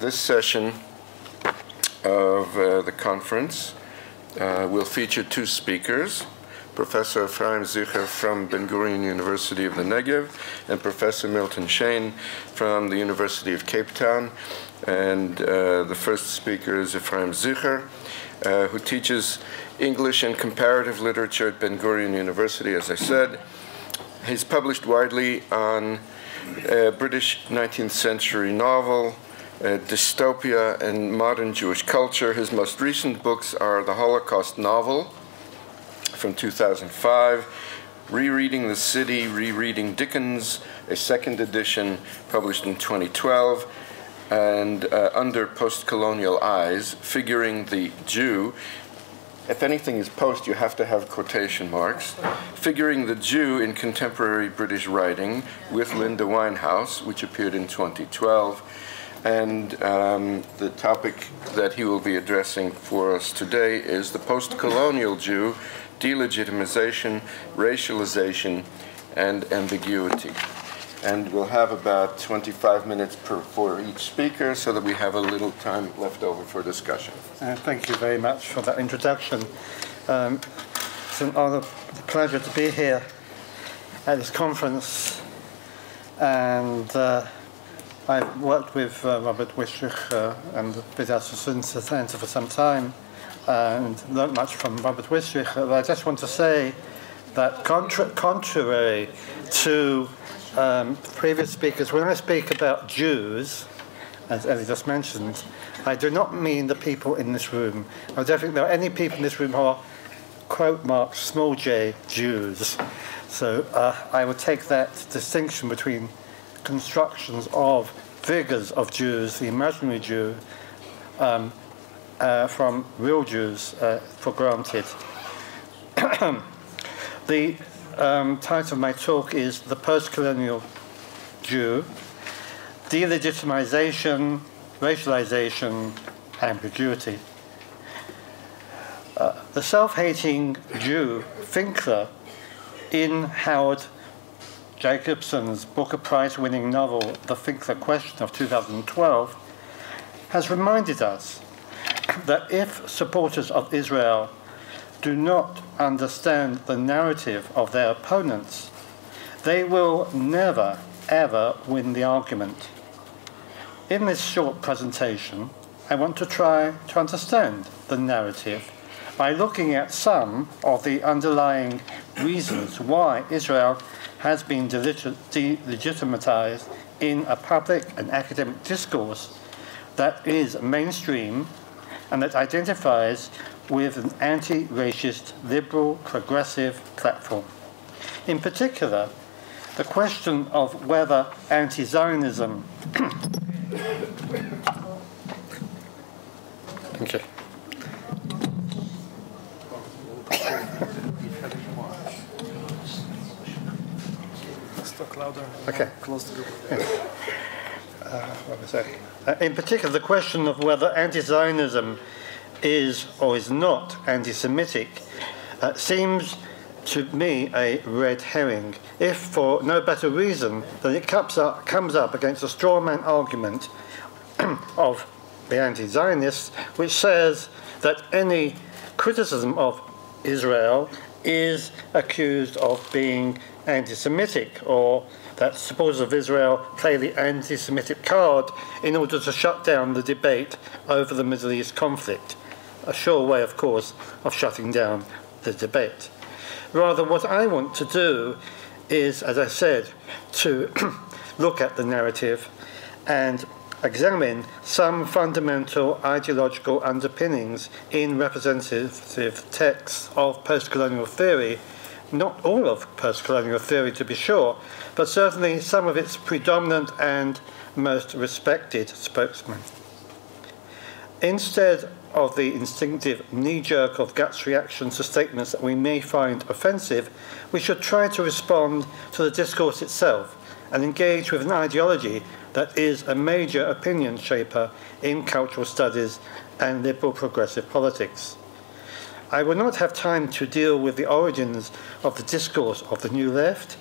This session of the conference will feature two speakers, Professor Efraim Sicher from Ben-Gurion University of the Negev and Professor Milton Shain from the University of Cape Town. And the first speaker is Efraim Sicher, who teaches English and comparative literature at Ben-Gurion University, as I said. He's published widely on British 19th century novel, dystopia, and modern Jewish culture. His most recent books are the Holocaust novel from 2005, Rereading the City, Rereading Dickens, a second edition published in 2012, and Under Post-Colonial Eyes, Figuring the Jew. If anything is post, you have to have quotation marks. Figuring the Jew in Contemporary British Writing with Linda Winehouse, which appeared in 2012. And the topic that he will be addressing for us today is the post-colonial Jew, delegitimization, racialization, and ambiguity. And we'll have about 25 minutes for each speaker so that we have a little time left over for discussion. Thank you very much for that introduction. It's an honor, a pleasure to be here at this conference. And I've worked with Robert Wistrich and with us Center for some time and learned much from Robert Wistrich. But I just want to say that contrary to previous speakers, when I speak about Jews, as Eli just mentioned, I do not mean the people in this room. I don't think there are any people in this room who are, quote mark, small j Jews. So I would take that distinction between constructions of figures of Jews, the imaginary Jew, from real Jews for granted. The title of my talk is The Post-Colonial Jew, Delegitimization, Racialization, Ambiguity. The self-hating Jew, Finkler, in Howard Jacobson's Booker Prize-winning novel, The Finkler Question of 2012, has reminded us that if supporters of Israel do not understand the narrative of their opponents, they will never, ever win the argument. In this short presentation, I want to try to understand the narrative by looking at some of the underlying reasons why Israel has been delegitimized in a public and academic discourse that is mainstream and that identifies with an anti-racist, liberal, progressive platform. In particular, the question of whether anti-Zionism okay. Talk louder. Okay. Close the group. What was that? In particular, the question of whether anti-Zionism is or is not anti-Semitic seems to me a red herring, if for no better reason than it comes up against a straw man argument of the anti-Zionists, which says that any criticism of Israel is accused of being anti-Semitic, or that supporters of Israel play the anti-Semitic card in order to shut down the debate over the Middle East conflict. A sure way, of course, of shutting down the debate. Rather, what I want to do is, as I said, to look at the narrative and examine some fundamental ideological underpinnings in representative texts of post-colonial theory. Not all of post-colonial theory, to be sure, but certainly some of its predominant and most respected spokesmen. Instead of the instinctive knee-jerk of guts reactions to statements that we may find offensive, we should try to respond to the discourse itself and engage with an ideology that is a major opinion shaper in cultural studies and liberal progressive politics. I will not have time to deal with the origins of the discourse of the New Left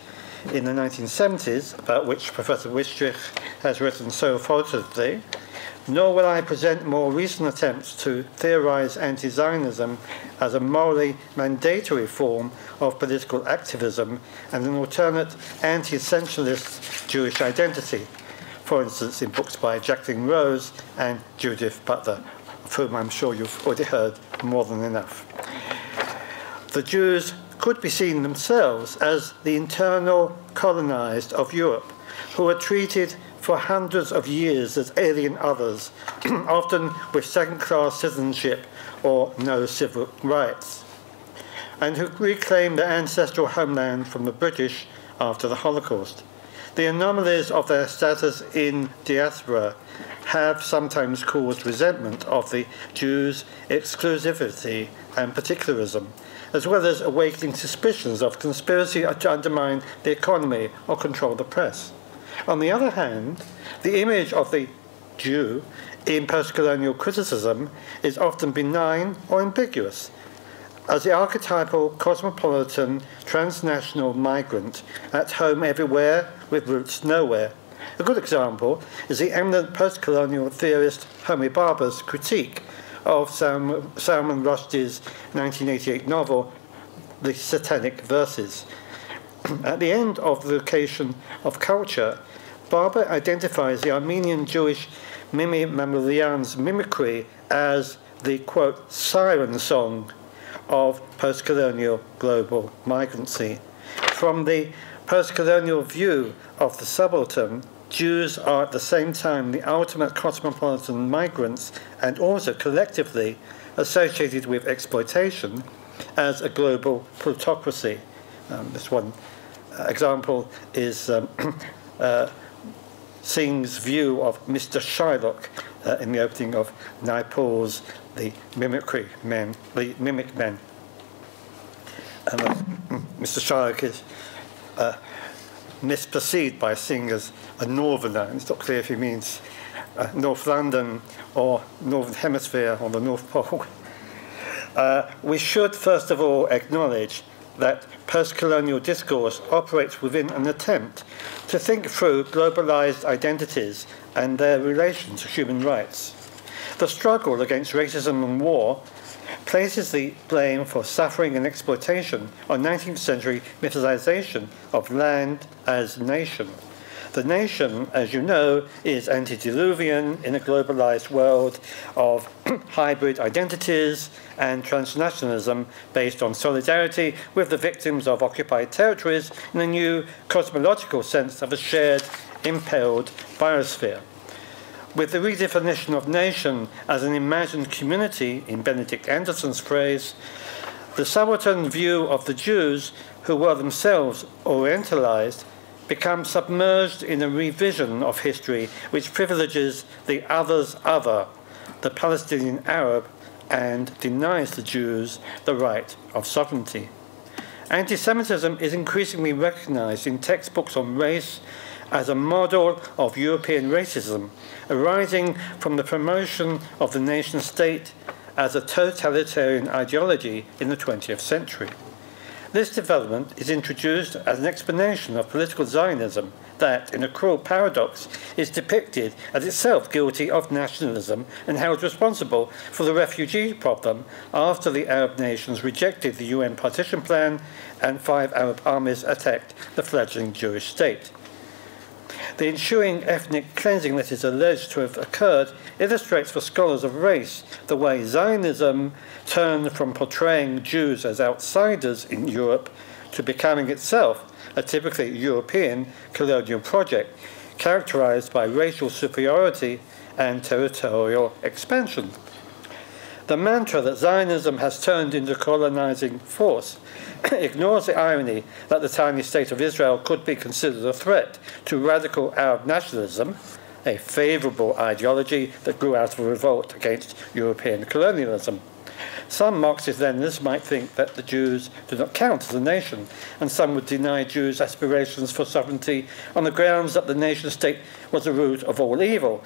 in the 1970s, about which Professor Wistrich has written so authoritatively, nor will I present more recent attempts to theorize anti-Zionism as a morally mandatory form of political activism and an alternate anti-essentialist Jewish identity, for instance in books by Jacqueline Rose and Judith Butler, of whom I'm sure you've already heard more than enough. The Jews could be seen themselves as the internal colonized of Europe, who were treated for hundreds of years as alien others, often with second-class citizenship or no civil rights, and who reclaimed their ancestral homeland from the British after the Holocaust. The anomalies of their status in diaspora have sometimes caused resentment of the Jews' exclusivity and particularism, as well as awakening suspicions of conspiracy to undermine the economy or control the press. On the other hand, the image of the Jew in post-colonial criticism is often benign or ambiguous, as the archetypal cosmopolitan transnational migrant at home everywhere with roots nowhere. A good example is the eminent post-colonial theorist Homi Bhabha's critique of Salman Rushdie's 1988 novel, The Satanic Verses. At the end of The Location of Culture, Bhabha identifies the Armenian Jewish Mimi Mamoulian's mimicry as the, quote, siren song of post-colonial global migrancy. From the post-colonial view of the subaltern, Jews are at the same time the ultimate cosmopolitan migrants and also collectively associated with exploitation as a global plutocracy. This one example is Singh's view of Mr. Shylock in the opening of Naipaul's The Mimic Men. Mr. Shylock is misperceived by Singh as a northerner. It's not clear if he means North London or Northern Hemisphere or the North Pole. We should first of all acknowledge that post-colonial discourse operates within an attempt to think through globalized identities and their relation to human rights. The struggle against racism and war places the blame for suffering and exploitation on 19th century mythicization of land as nation. The nation, as you know, is antediluvian in a globalized world of hybrid identities and transnationalism based on solidarity with the victims of occupied territories in a new cosmological sense of a shared, impelled biosphere. With the redefinition of nation as an imagined community, in Benedict Anderson's phrase, the subaltern view of the Jews, who were themselves orientalized, becomes submerged in a revision of history which privileges the other's other, the Palestinian Arab, and denies the Jews the right of sovereignty. Anti-Semitism is increasingly recognized in textbooks on race as a model of European racism, arising from the promotion of the nation-state as a totalitarian ideology in the 20th century. This development is introduced as an explanation of political Zionism that, in a cruel paradox, is depicted as itself guilty of nationalism and held responsible for the refugee problem after the Arab nations rejected the UN partition plan and 5 Arab armies attacked the fledgling Jewish state. The ensuing ethnic cleansing that is alleged to have occurred illustrates for scholars of race the way Zionism turned from portraying Jews as outsiders in Europe to becoming itself a typically European colonial project characterized by racial superiority and territorial expansion. The mantra that Zionism has turned into colonizing force ignores the irony that the tiny state of Israel could be considered a threat to radical Arab nationalism, a favorable ideology that grew out of a revolt against European colonialism. Some Marxist-Leninists might think that the Jews do not count as a nation, and some would deny Jews' aspirations for sovereignty on the grounds that the nation-state was the root of all evil,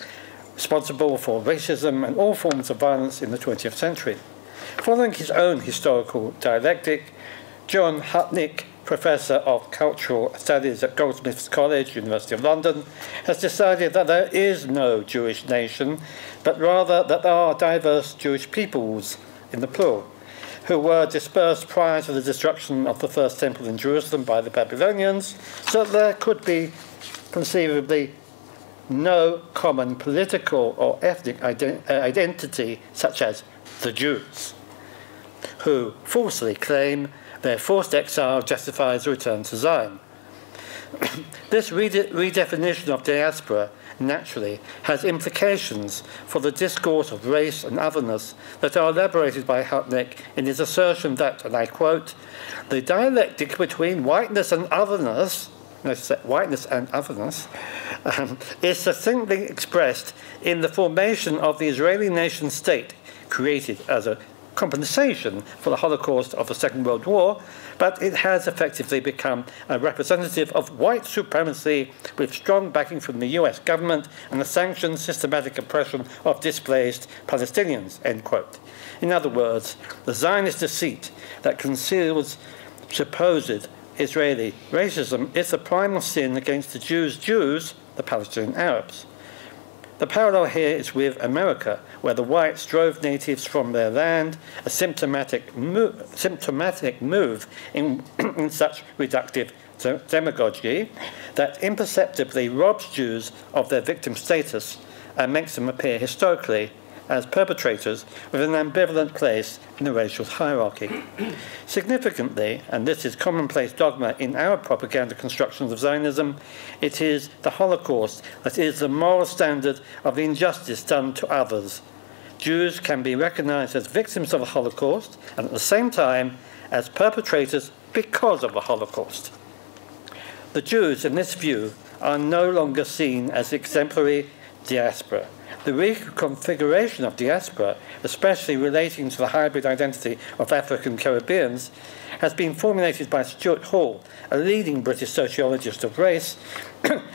responsible for racism and all forms of violence in the 20th century. Following his own historical dialectic, John Hutnick Professor of Cultural Studies at Goldsmiths College, University of London, has decided that there is no Jewish nation, but rather that there are diverse Jewish peoples, in the plural, who were dispersed prior to the destruction of the first temple in Jerusalem by the Babylonians, so that there could be conceivably no common political or ethnic identity such as the Jews, who falsely claim their forced exile justifies the return to Zion. This redefinition of diaspora naturally has implications for the discourse of race and otherness that are elaborated by Hutnick in his assertion that, and I quote, the dialectic between whiteness and otherness, is succinctly expressed in the formation of the Israeli nation-state, created as a compensation for the Holocaust of the Second World War, but it has effectively become a representative of white supremacy with strong backing from the US government and the sanctioned systematic oppression of displaced Palestinians, end quote. In other words, the Zionist deceit that conceals supposed Israeli racism is the primal sin against the Jews, the Palestinian Arabs. The parallel here is with America, where the whites drove natives from their land, a symptomatic move in such reductive demagogy that imperceptibly robs Jews of their victim status and makes them appear historically as perpetrators with an ambivalent place in the racial hierarchy. Significantly, and this is commonplace dogma in our propaganda constructions of Zionism, it is the Holocaust that is the moral standard of the injustice done to others. Jews can be recognized as victims of the Holocaust and at the same time as perpetrators because of the Holocaust. The Jews, in this view, are no longer seen as exemplary diaspora. The reconfiguration of diaspora, especially relating to the hybrid identity of African Caribbeans, has been formulated by Stuart Hall, a leading British sociologist of race,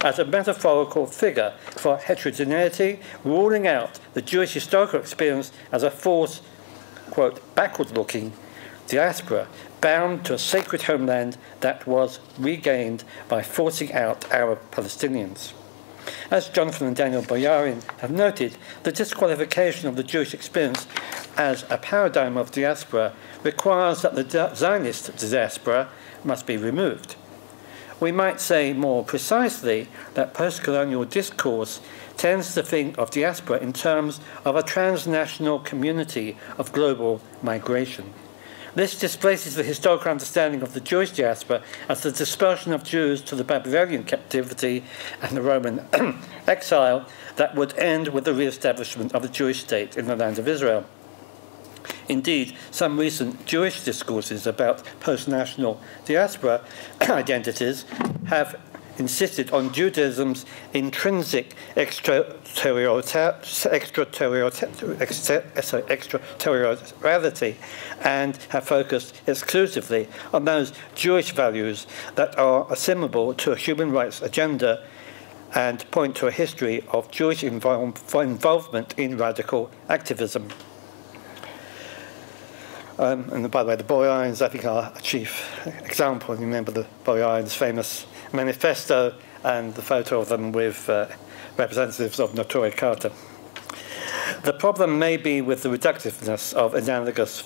as a metaphorical figure for heterogeneity, ruling out the Jewish historical experience as a false, quote, backward-looking diaspora, bound to a sacred homeland that was regained by forcing out Arab Palestinians. As Jonathan and Daniel Boyarin have noted, the disqualification of the Jewish experience as a paradigm of diaspora requires that the Zionist diaspora must be removed. We might say more precisely that post-colonial discourse tends to think of diaspora in terms of a transnational community of global migration. This displaces the historical understanding of the Jewish diaspora as the dispersion of Jews to the Babylonian captivity and the Roman exile that would end with the re-establishment of the Jewish state in the land of Israel. Indeed, some recent Jewish discourses about post-national diaspora identities have insisted on Judaism's intrinsic extraterritoriality and have focused exclusively on those Jewish values that are assimilable to a human rights agenda and point to a history of Jewish involvement in radical activism. And by the way, the Boyarins, I think, are a chief example. You remember the Boyarins' famous manifesto and the photo of them with representatives of Notori Carter. The problem may be with the reductiveness of analogous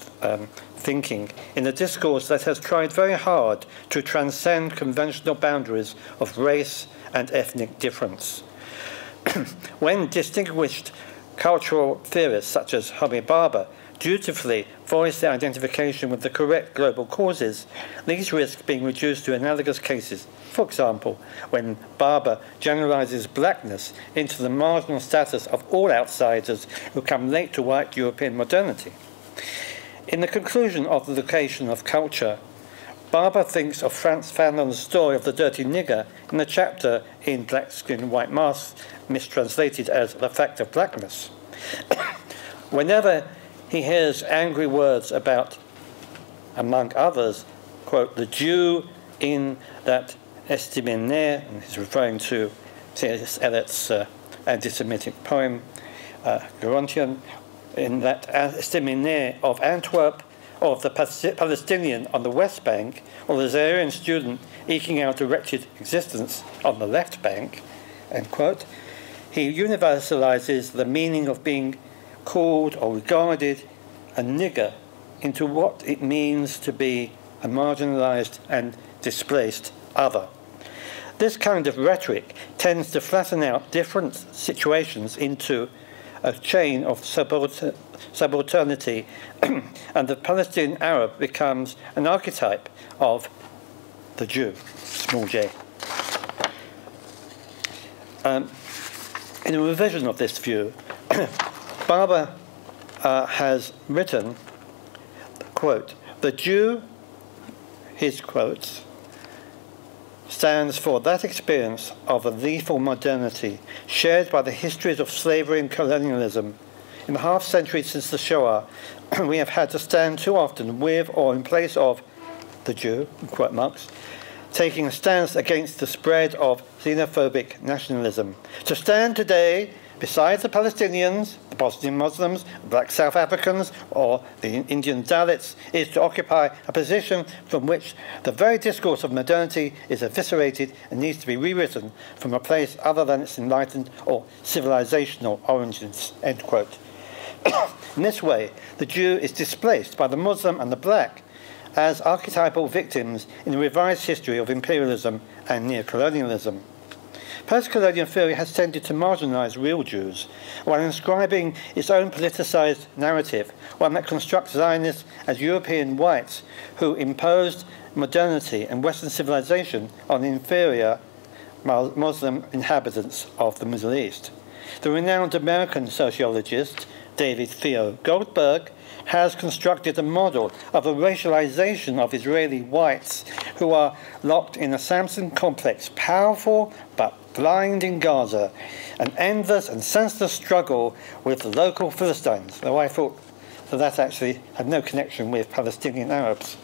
thinking in a discourse that has tried very hard to transcend conventional boundaries of race and ethnic difference. When distinguished cultural theorists such as Homi Bhabha dutifully voice their identification with the correct global causes, these risk being reduced to analogous cases. For example, when Bhabha generalizes blackness into the marginal status of all outsiders who come late to white European modernity. In the conclusion of The Location of Culture, Bhabha thinks of Frantz Fanon's story of the dirty nigger in the chapter in Black Skin, White Mask, mistranslated as The Fact of Blackness. Whenever he hears angry words about, among others, quote, the Jew in that Estiminet, and he's referring to C.S. Eliot's anti-Semitic poem, Gerontion, in that Estiminet of Antwerp, of the Palestinian on the West Bank, or the Syrian student eking out a wretched existence on the left bank, end quote, he universalizes the meaning of being called or regarded a nigger into what it means to be a marginalized and displaced other. This kind of rhetoric tends to flatten out different situations into a chain of subalternity, and the Palestinian Arab becomes an archetype of the Jew, small j. In a revision of this view, Barber has written, quote, "The Jew," his quotes, "stands for that experience of a lethal modernity shared by the histories of slavery and colonialism. In the half-century since the Shoah, we have had to stand too often with or in place of the Jew," quote marks, "taking a stance against the spread of xenophobic nationalism. To stand today beside the Palestinians, the Bosnian Muslims, black South Africans, or the Indian Dalits is to occupy a position from which the very discourse of modernity is eviscerated and needs to be rewritten from a place other than its enlightened or civilizational origins," end quote. In this way, the Jew is displaced by the Muslim and the black as archetypal victims in the revised history of imperialism and neocolonialism. Post-colonial theory has tended to marginalize real Jews while inscribing its own politicized narrative, one that constructs Zionists as European whites who imposed modernity and Western civilization on inferior Muslim inhabitants of the Middle East. The renowned American sociologist David Theo Goldberg has constructed a model of a racialization of Israeli whites who are locked in a Samson complex, powerful but blind in Gaza, an endless and senseless struggle with the local Philistines, though I thought that actually had no connection with Palestinian Arabs.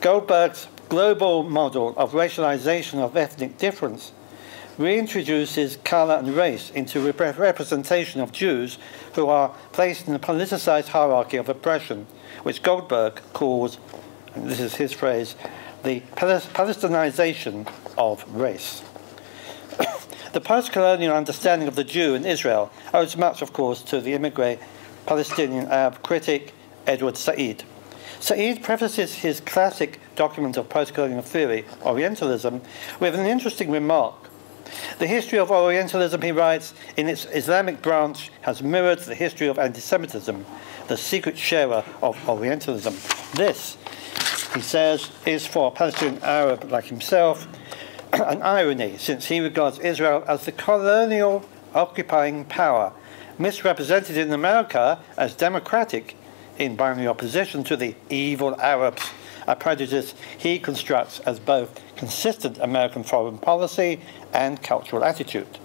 Goldberg's global model of racialization of ethnic difference reintroduces colour and race into representation of Jews who are placed in a politicized hierarchy of oppression, which Goldberg calls, and this is his phrase, the Palestinization of race. The post-colonial understanding of the Jew in Israel owes much, of course, to the immigrant Palestinian Arab critic Edward Said. Said prefaces his classic document of post-colonial theory, Orientalism, with an interesting remark. The history of Orientalism, he writes, in its Islamic branch has mirrored the history of Antisemitism, the secret sharer of Orientalism. This, he says, is for a Palestinian Arab like himself an irony, since he regards Israel as the colonial occupying power, misrepresented in America as democratic in binary opposition to the evil Arabs, a prejudice he constructs as both consistent American foreign policy and cultural attitude.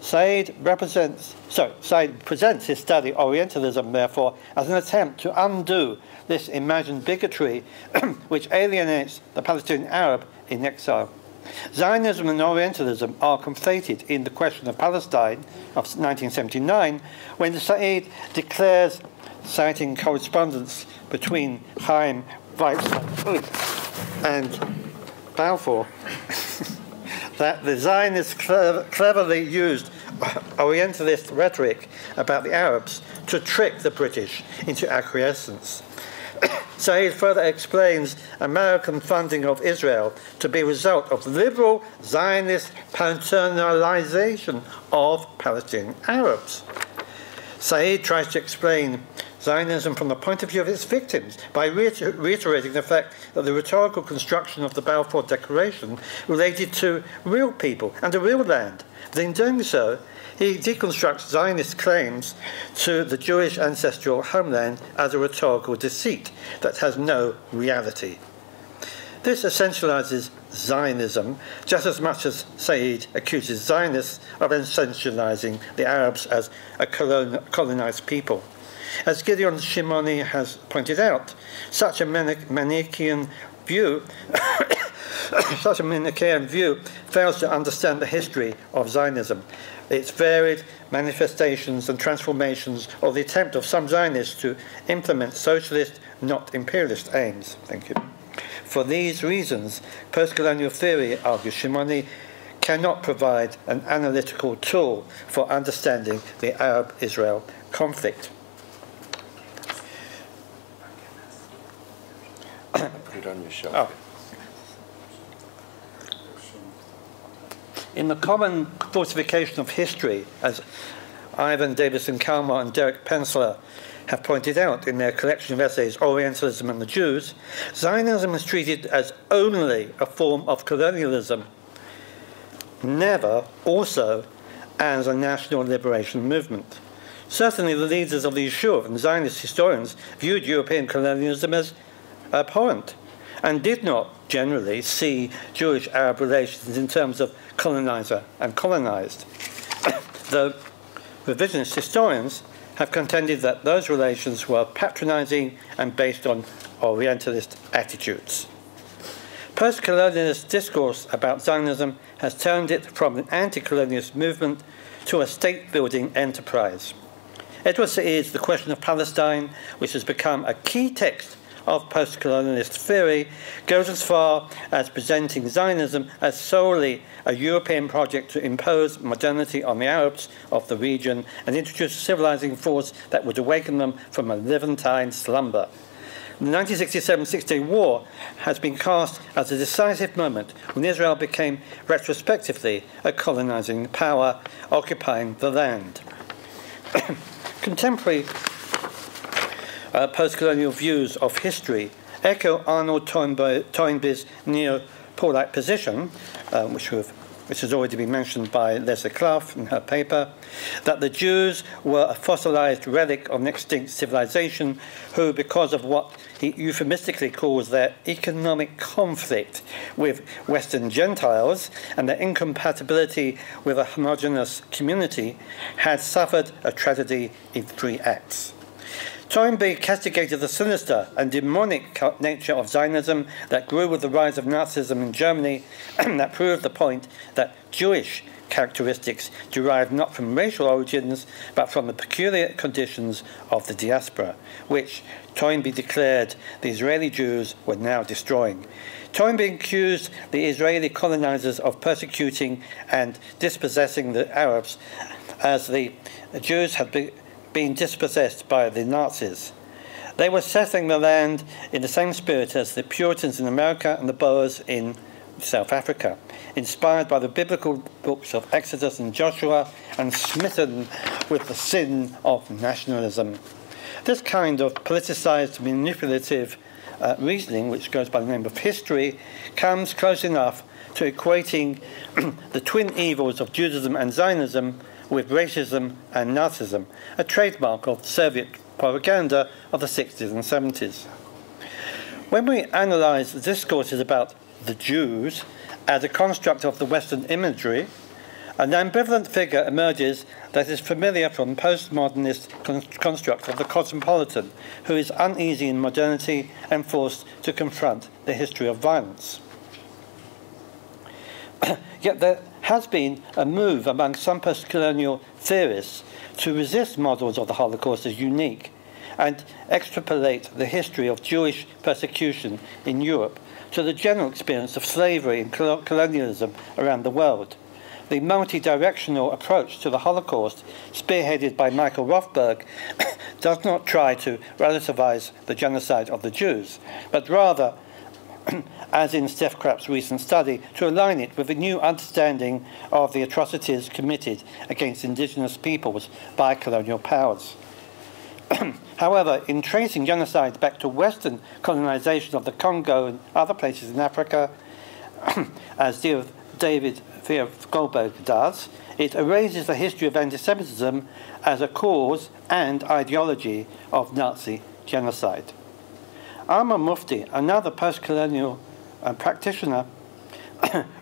Said presents his study Orientalism, therefore, as an attempt to undo this imagined bigotry which alienates the Palestinian Arab in exile. Zionism and Orientalism are conflated in the question of Palestine of 1979, when Said declares, citing correspondence between Chaim Weizmann and Balfour, that the Zionists cleverly used Orientalist rhetoric about the Arabs to trick the British into acquiescence. Said further explains American funding of Israel to be a result of liberal Zionist paternalization of Palestinian Arabs. Said tries to explain Zionism from the point of view of its victims by reiterating the fact that the rhetorical construction of the Balfour Declaration related to real people and a real land. But in doing so, he deconstructs Zionist claims to the Jewish ancestral homeland as a rhetorical deceit that has no reality. This essentializes Zionism just as much as Said accuses Zionists of essentializing the Arabs as a colonized people. As Gideon Shimoni has pointed out, such a Manichaean view Such a Manichaean view fails to understand the history of Zionism, its varied manifestations and transformations, or the attempt of some Zionists to implement socialist, not imperialist aims. Thank you. For these reasons, post-colonial theory, argues Shimoni, cannot provide an analytical tool for understanding the Arab-Israel conflict. Put it on your shelf. Oh. In the common falsification of history, as Ivan Davison-Kalmar and Derek Pensler have pointed out in their collection of essays, Orientalism and the Jews, Zionism is treated as only a form of colonialism, never also as a national liberation movement. Certainly the leaders of the Yishuv and Zionist historians viewed European colonialism as abhorrent and did not generally see Jewish-Arab relations in terms of colonizer and colonized, though revisionist historians have contended that those relations were patronizing and based on Orientalist attitudes. Post-colonialist discourse about Zionism has turned it from an anti-colonialist movement to a state-building enterprise. Edward Said's The Question of Palestine, which has become a key text of post-colonialist theory, goes as far as presenting Zionism as solely a European project to impose modernity on the Arabs of the region and introduce a civilizing force that would awaken them from a Levantine slumber. The 1967-68 war has been cast as a decisive moment when Israel became retrospectively a colonizing power, occupying the land. Contemporary post-colonial views of history echo Arnold Toynbee's neo-Paulite position, which has already been mentioned by Leslie Clough in her paper, that the Jews were a fossilized relic of an extinct civilization who, because of what he euphemistically calls their economic conflict with Western Gentiles and their incompatibility with a homogeneous community, had suffered a tragedy in 3 acts. Toynbee castigated the sinister and demonic nature of Zionism that grew with the rise of Nazism in Germany, and that proved the point that Jewish characteristics derived not from racial origins, but from the peculiar conditions of the diaspora, which Toynbee declared the Israeli Jews were now destroying. Toynbee accused the Israeli colonizers of persecuting and dispossessing the Arabs, as the Jews had been dispossessed by the Nazis. They were settling the land in the same spirit as the Puritans in America and the Boers in South Africa, inspired by the biblical books of Exodus and Joshua and smitten with the sin of nationalism. This kind of politicized, manipulative reasoning, which goes by the name of history, comes close enough to equating the twin evils of Judaism and Zionism with racism and Nazism, a trademark of Soviet propaganda of the 60s and 70s. When we analyze the discourses about the Jews as a construct of the Western imagery, an ambivalent figure emerges that is familiar from postmodernist construct of the cosmopolitan, who is uneasy in modernity and forced to confront the history of violence. Yet there has been a move among some post-colonial theorists to resist models of the Holocaust as unique and extrapolate the history of Jewish persecution in Europe to the general experience of slavery and colonialism around the world. The multi-directional approach to the Holocaust, spearheaded by Michael Rothberg, does not try to relativize the genocide of the Jews, but rather, as in Steph Krapp's recent study, to align it with a new understanding of the atrocities committed against indigenous peoples by colonial powers. However, in tracing genocide back to Western colonization of the Congo and other places in Africa, as David Theo Goldberg does, it erases the history of anti-Semitism as a cause and ideology of Nazi genocide. Amar Mufti, another post-colonial practitioner,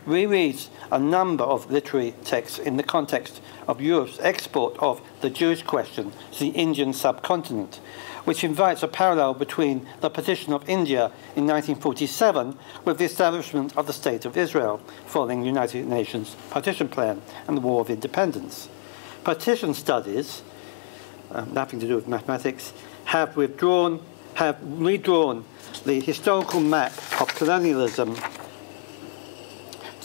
rereads a number of literary texts in the context of Europe's export of the Jewish question to the Indian subcontinent, which invites a parallel between the partition of India in 1947 with the establishment of the State of Israel following the United Nations Partition Plan and the War of Independence. Partition studies, nothing to do with mathematics, have redrawn the historical map of colonialism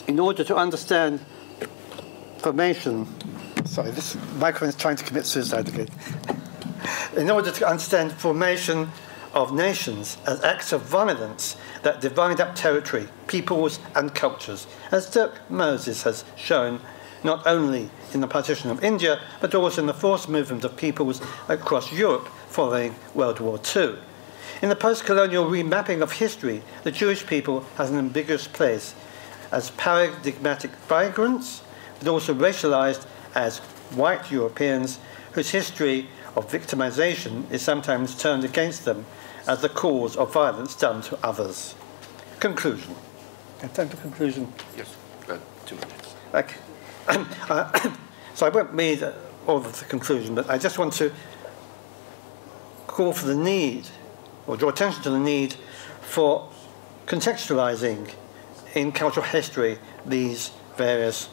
in order to understand formation. Sorry, this microphone is trying to commit suicide again. In order to understand formation of nations as acts of violence that divide up territory, peoples and cultures, as Dirk Moses has shown not only in the partition of India, but also in the forced movement of peoples across Europe following World War II. In the post-colonial remapping of history, the Jewish people has an ambiguous place as paradigmatic migrants, but also racialized as white Europeans whose history of victimization is sometimes turned against them as the cause of violence done to others. Conclusion. Time for conclusion. Yes, about 2 minutes. Okay. So I won't read all of the conclusion, but I just want to call for the need, or draw attention to the need for contextualizing in cultural history these various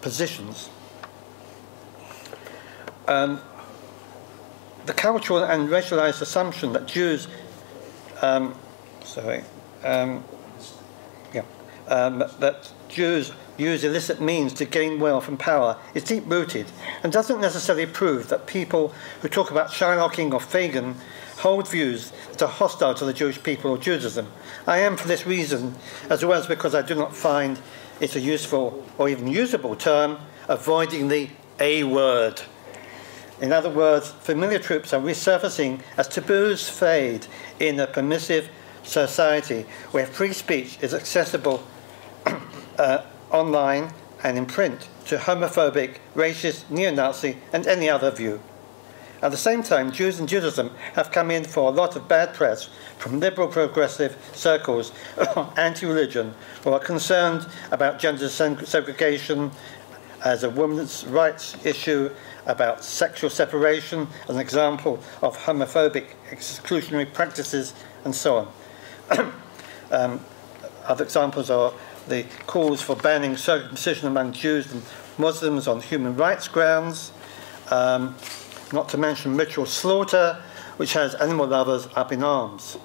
positions. The cultural and racialized assumption that Jews, that Jews use illicit means to gain wealth and power is deep-rooted and doesn't necessarily prove that people who talk about Shylocking or Fagin hold views that are hostile to the Jewish people or Judaism. I am, for this reason, as well as because I do not find it a useful or even usable term, avoiding the A word. In other words, familiar tropes are resurfacing as taboos fade in a permissive society where free speech is accessible online and in print to homophobic, racist, neo-Nazi and any other view. At the same time, Jews and Judaism have come in for a lot of bad press from liberal progressive circles anti-religion who are concerned about gender segregation as a women's rights issue, about sexual separation as an example of homophobic exclusionary practices, and so on. Other examples are the calls for banning circumcision among Jews and Muslims on human rights grounds, not to mention ritual slaughter, which has animal lovers up in arms.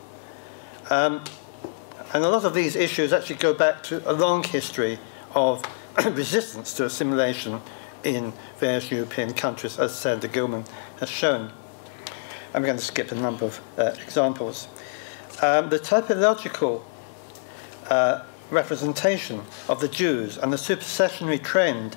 And a lot of these issues actually go back to a long history of resistance to assimilation in various European countries, as Sandra Gilman has shown. I'm going to skip a number of examples. The typological representation of the Jews and the supersessionary trend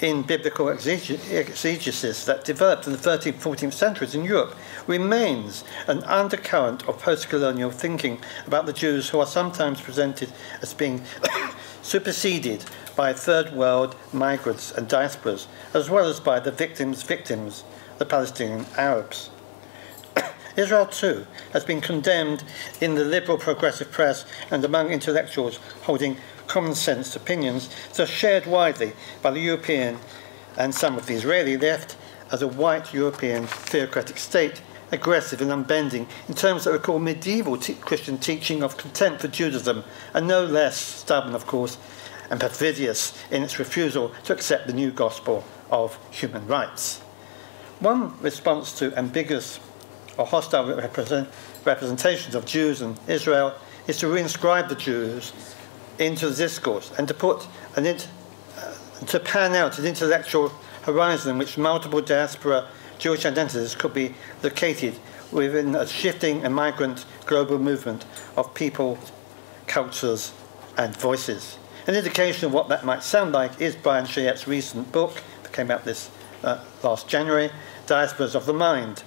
in biblical exegesis that developed in the 13th, 14th centuries in Europe remains an undercurrent of post-colonial thinking about the Jews, who are sometimes presented as being superseded by third world migrants and diasporas, as well as by the victims, the Palestinian Arabs. Israel, too, has been condemned in the liberal progressive press and among intellectuals holding common sense opinions that are shared widely by the European and some of the Israeli left as a white European theocratic state, aggressive and unbending in terms that recall medieval Christian teaching of contempt for Judaism, and no less stubborn, of course, and perfidious in its refusal to accept the new gospel of human rights. One response to ambiguous or hostile representations of Jews and Israel is to reinscribe the Jews into the discourse and to pan out an intellectual horizon in which multiple diaspora Jewish identities could be located within a shifting and migrant global movement of people, cultures, and voices. An indication of what that might sound like is Brian Chayette's recent book that came out this last January, Diasporas of the Mind.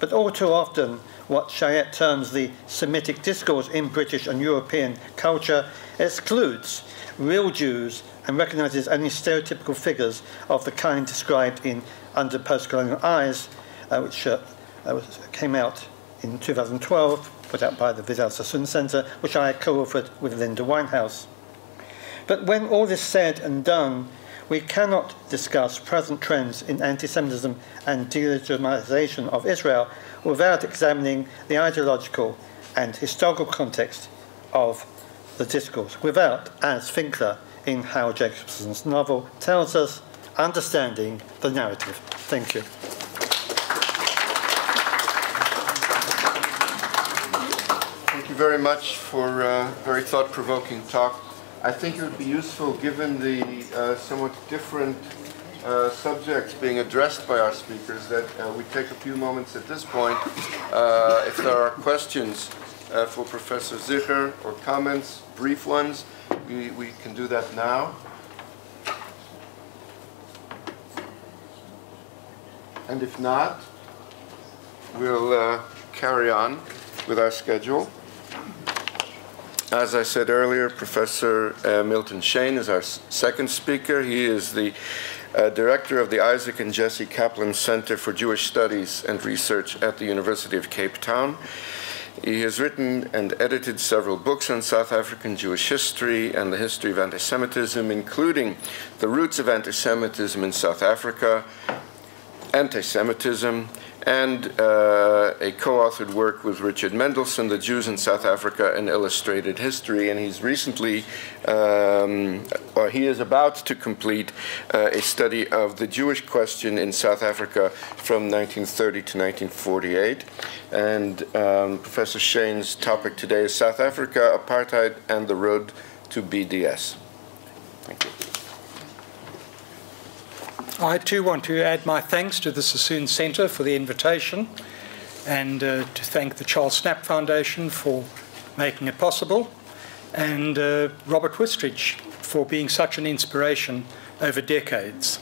But all too often, what Chayette terms the Semitic discourse in British and European culture excludes real Jews and recognises only stereotypical figures of the kind described in Under Postcolonial Eyes, which came out in 2012, put out by the Vidal Sassoon Centre, which I co-authored with Linda Winehouse. But when all is said and done, we cannot discuss present trends in anti-Semitism and delegitimization of Israel without examining the ideological and historical context of the discourse, without, as Finkler in Howard Jacobson's novel tells us, understanding the narrative. Thank you. Thank you very much for a very thought-provoking talk. I think it would be useful, given the somewhat different subjects being addressed by our speakers, that we take a few moments at this point. If there are questions for Professor Sicher or comments, brief ones, we can do that now. And if not, we'll carry on with our schedule. As I said earlier, Professor Milton Shain is our second speaker. He is the director of the Isaac and Jesse Kaplan Center for Jewish Studies and Research at the University of Cape Town. He has written and edited several books on South African Jewish history and the history of anti-Semitism, including The Roots of Anti-Semitism in South Africa, Anti-Semitism, and a co-authored work with Richard Mendelsohn, The Jews in South Africa, An Illustrated History. And he's recently, or he is about to complete a study of the Jewish question in South Africa from 1930 to 1948. And Professor Shain's topic today is South Africa, Apartheid, and the Road to BDS. Thank you. I too want to add my thanks to the Sassoon Centre for the invitation, and to thank the Charles Schnapp Foundation for making it possible, and Robert Wistridge for being such an inspiration over decades.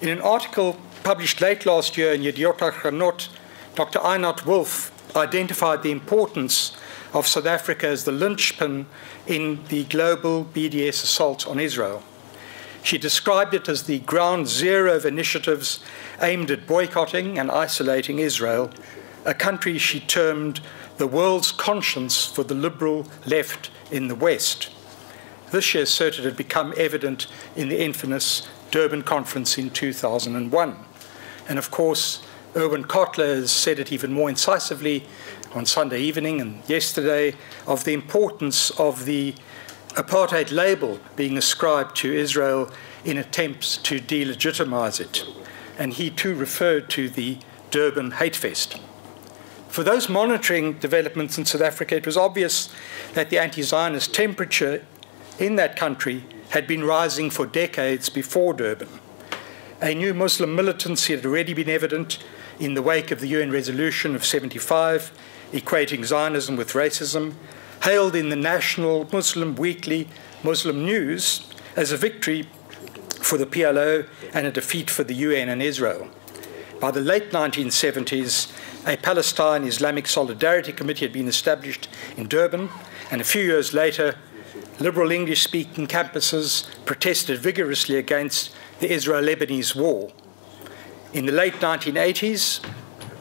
In an article published late last year in Yediot Ahronot, Dr. Einat Wolf identified the importance of South Africa as the linchpin in the global BDS assault on Israel. She described it as the ground zero of initiatives aimed at boycotting and isolating Israel, a country she termed the world's conscience for the liberal left in the West. This, she asserted, had become evident in the infamous Durban conference in 2001. And of course, Erwin Kotler has said it even more incisively on Sunday evening and yesterday, of the importance of the apartheid label being ascribed to Israel in attempts to delegitimize it. And he too referred to the Durban hate fest. For those monitoring developments in South Africa, it was obvious that the anti-Zionist temperature in that country had been rising for decades before Durban. A new Muslim militancy had already been evident in the wake of the UN resolution of 75, equating Zionism with racism, hailed in the national Muslim weekly Muslim News as a victory for the PLO and a defeat for the UN and Israel. By the late 1970s, a Palestine Islamic Solidarity Committee had been established in Durban, and a few years later, liberal English-speaking campuses protested vigorously against the Israel-Lebanese war. In the late 1980s,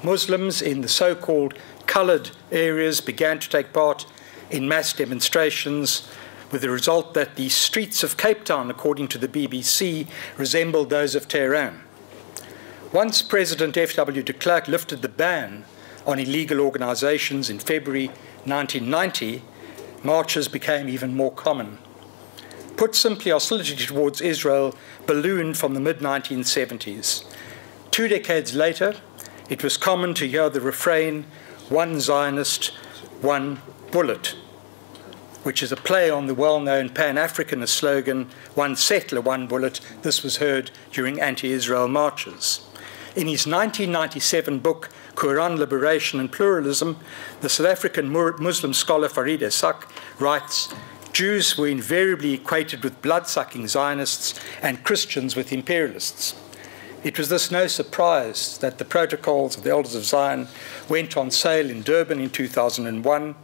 Muslims in the so-called colored areas began to take part in mass demonstrations, with the result that the streets of Cape Town, according to the BBC, resembled those of Tehran. Once President F.W. de Klerk lifted the ban on illegal organizations in February 1990, marches became even more common. Put simply, hostility towards Israel ballooned from the mid-1970s. 2 decades later, it was common to hear the refrain, "One Zionist, one bullet," which is a play on the well-known Pan-Africanist slogan, "One settler, one bullet." This was heard during anti-Israel marches. In his 1997 book, Quran, Liberation and Pluralism, the South African Muslim scholar Farid Esak writes, "Jews were invariably equated with blood-sucking Zionists and Christians with imperialists." It was thus no surprise that the protocols of the Elders of Zion went on sale in Durban in 2001,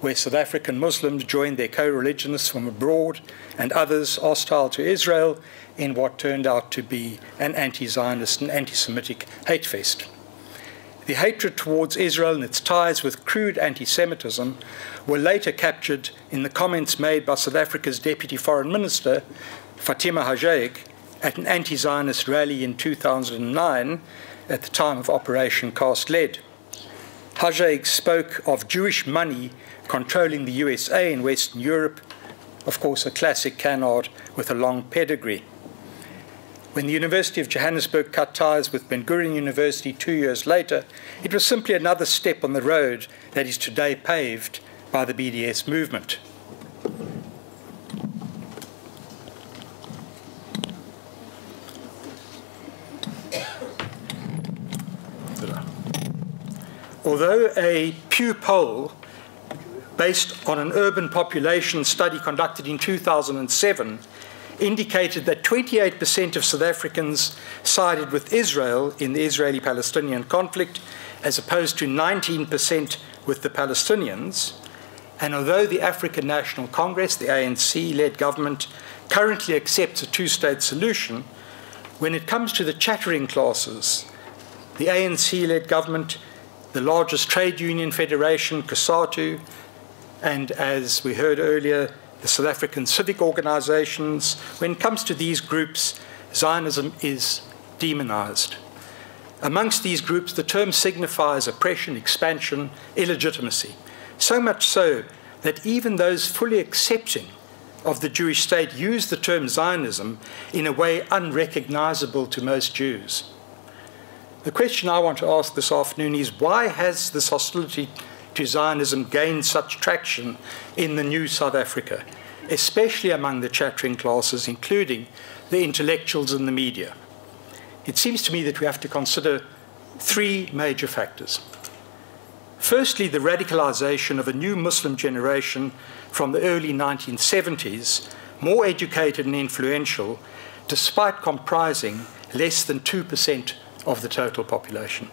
where South African Muslims joined their co-religionists from abroad and others hostile to Israel in what turned out to be an anti-Zionist and anti-Semitic hate fest. the hatred towards Israel and its ties with crude anti-Semitism were later captured in the comments made by South Africa's Deputy Foreign Minister, Fatima Hajeik, at an anti-Zionist rally in 2009 at the time of Operation Cast Lead. Hajeik spoke of Jewish money controlling the USA and Western Europe, of course a classic canard with a long pedigree. When the University of Johannesburg cut ties with Ben Gurion University 2 years later, it was simply another step on the road that is today paved by the BDS movement. Although a Pew poll based on an urban population study conducted in 2007 indicated that 28% of South Africans sided with Israel in the Israeli-Palestinian conflict, as opposed to 19% with the Palestinians. And although the African National Congress, the ANC-led government, currently accepts a two-state solution, when it comes to the chattering classes, the ANC-led government, the largest trade union federation, COSATU, and as we heard earlier, the South African civic organizations, when it comes to these groups, Zionism is demonized. Amongst these groups, the term signifies oppression, expansion, illegitimacy, so much so that even those fully accepting of the Jewish state use the term Zionism in a way unrecognizable to most Jews. The question I want to ask this afternoon is, why has this hostility to Zionism gained such traction in the new South Africa, especially among the chattering classes, including the intellectuals and the media? It seems to me that we have to consider three major factors. Firstly, the radicalization of a new Muslim generation from the early 1970s, more educated and influential, despite comprising less than 2% of the total population.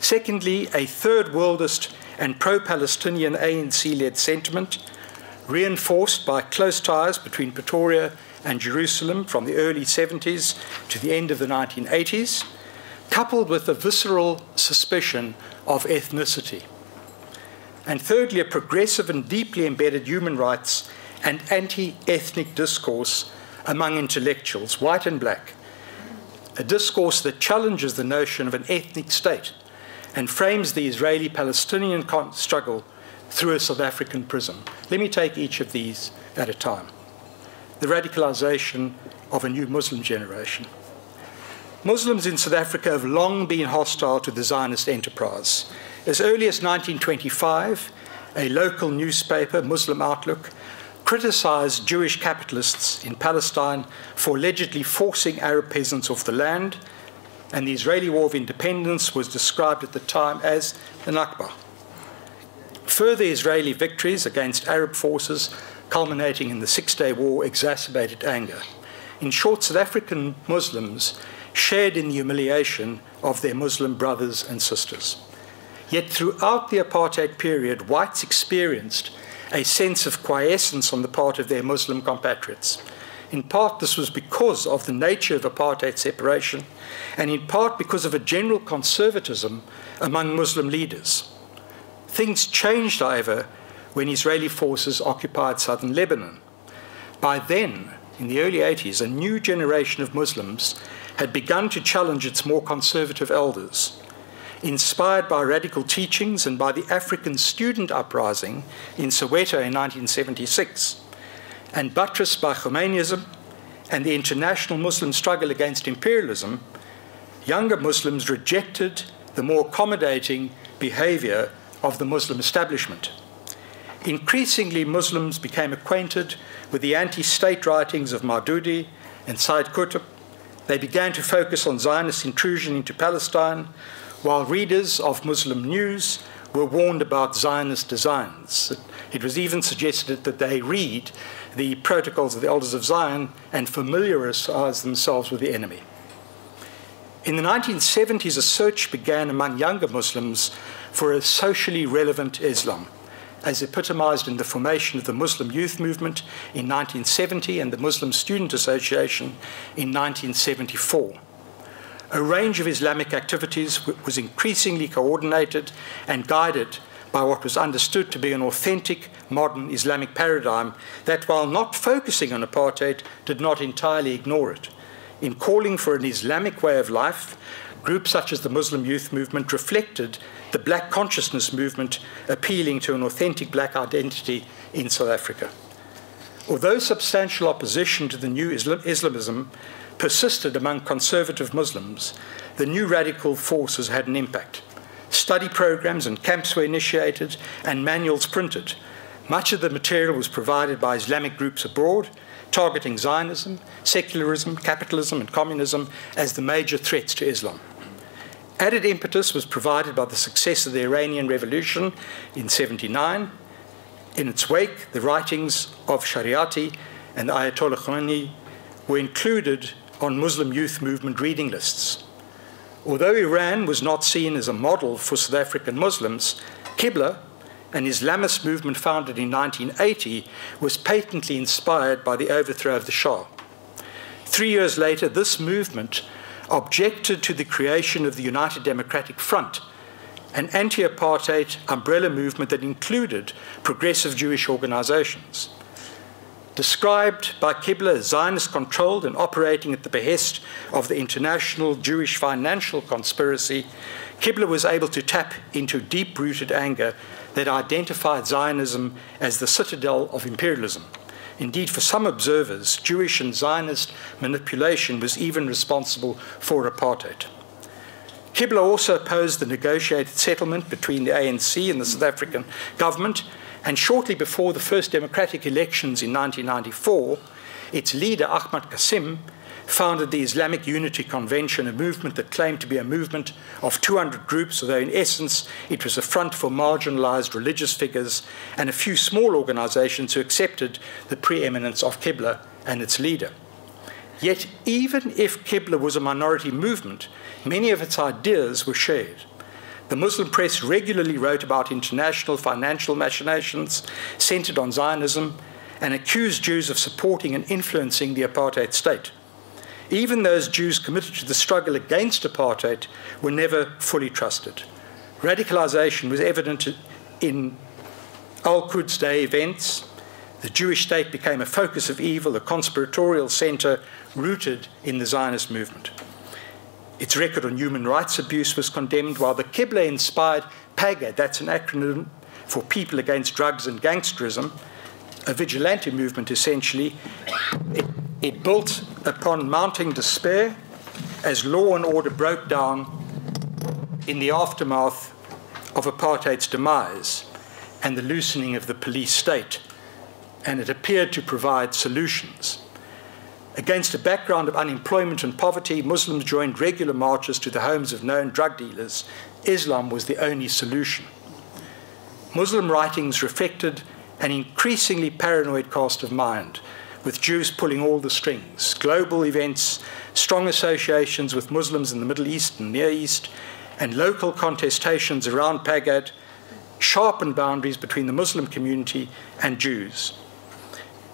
Secondly, a third worldist and pro-Palestinian ANC-led sentiment, reinforced by close ties between Pretoria and Jerusalem from the early 70s to the end of the 1980s, coupled with a visceral suspicion of ethnicity. And thirdly, a progressive and deeply embedded human rights and anti-ethnic discourse among intellectuals, white and black, a discourse that challenges the notion of an ethnic state and frames the Israeli-Palestinian struggle through a South African prism. Let me take each of these at a time. The radicalization of a new Muslim generation. Muslims in South Africa have long been hostile to the Zionist enterprise. As early as 1925, a local newspaper, Muslim Outlook, criticized Jewish capitalists in Palestine for allegedly forcing Arab peasants off the land, and the Israeli War of Independence was described at the time as the Nakba. Further Israeli victories against Arab forces, culminating in the Six-Day War, exacerbated anger. In short, South African Muslims shared in the humiliation of their Muslim brothers and sisters. Yet throughout the apartheid period, whites experienced a sense of quiescence on the part of their Muslim compatriots. In part, this was because of the nature of apartheid separation, and in part because of a general conservatism among Muslim leaders. Things changed, however, when Israeli forces occupied southern Lebanon. By then, in the early 80s, a new generation of Muslims had begun to challenge its more conservative elders. Inspired by radical teachings and by the African student uprising in Soweto in 1976, and buttressed by Khomeinism and the international Muslim struggle against imperialism, younger Muslims rejected the more accommodating behavior of the Muslim establishment. Increasingly, Muslims became acquainted with the anti-state writings of Maududi and Said Qutb. They began to focus on Zionist intrusion into Palestine, while readers of Muslim news were warned about Zionist designs. It was even suggested that they read the protocols of the Elders of Zion and familiarize themselves with the enemy. In the 1970s, a search began among younger Muslims for a socially relevant Islam, as epitomized in the formation of the Muslim Youth Movement in 1970 and the Muslim Student Association in 1974. A range of Islamic activities was increasingly coordinated and guided by what was understood to be an authentic modern Islamic paradigm that, while not focusing on apartheid, did not entirely ignore it. In calling for an Islamic way of life, groups such as the Muslim Youth Movement reflected the black consciousness movement appealing to an authentic black identity in South Africa. Although substantial opposition to the new Islamism persisted among conservative Muslims, the new radical forces had an impact. Study programs and camps were initiated and manuals printed. Much of the material was provided by Islamic groups abroad, targeting Zionism, secularism, capitalism, and communism as the major threats to Islam. Added impetus was provided by the success of the Iranian Revolution in '79. In its wake, the writings of Shariati and the Ayatollah Khomeini were included on Muslim youth movement reading lists. Although Iran was not seen as a model for South African Muslims, Qibla, an Islamist movement founded in 1980, was patently inspired by the overthrow of the Shah. 3 years later, this movement objected to the creation of the United Democratic Front, an anti-apartheid umbrella movement that included progressive Jewish organizations. Described by Qibla as Zionist-controlled and operating at the behest of the international Jewish financial conspiracy, Qibla was able to tap into deep-rooted anger that identified Zionism as the citadel of imperialism. Indeed, for some observers, Jewish and Zionist manipulation was even responsible for apartheid. Qibla also opposed the negotiated settlement between the ANC and the South African government, and shortly before the first democratic elections in 1994, its leader, Ahmad Qasim, founded the Islamic Unity Convention, a movement that claimed to be a movement of 200 groups, although in essence it was a front for marginalized religious figures and a few small organizations who accepted the preeminence of Qibla and its leader. Yet even if Qibla was a minority movement, many of its ideas were shared. The Muslim press regularly wrote about international financial machinations centered on Zionism and accused Jews of supporting and influencing the apartheid state. Even those Jews committed to the struggle against apartheid were never fully trusted. Radicalization was evident in Al-Quds Day events. The Jewish state became a focus of evil, a conspiratorial center rooted in the Zionist movement. Its record on human rights abuse was condemned, while the Qibla-inspired PAGAD, that's an acronym for People Against Drugs and Gangsterism, a vigilante movement essentially, it built upon mounting despair as law and order broke down in the aftermath of apartheid's demise and the loosening of the police state, and it appeared to provide solutions. Against a background of unemployment and poverty, Muslims joined regular marches to the homes of known drug dealers. Islam was the only solution. Muslim writings reflected an increasingly paranoid cast of mind, with Jews pulling all the strings. Global events, strong associations with Muslims in the Middle East and Near East, and local contestations around PAGAD sharpened boundaries between the Muslim community and Jews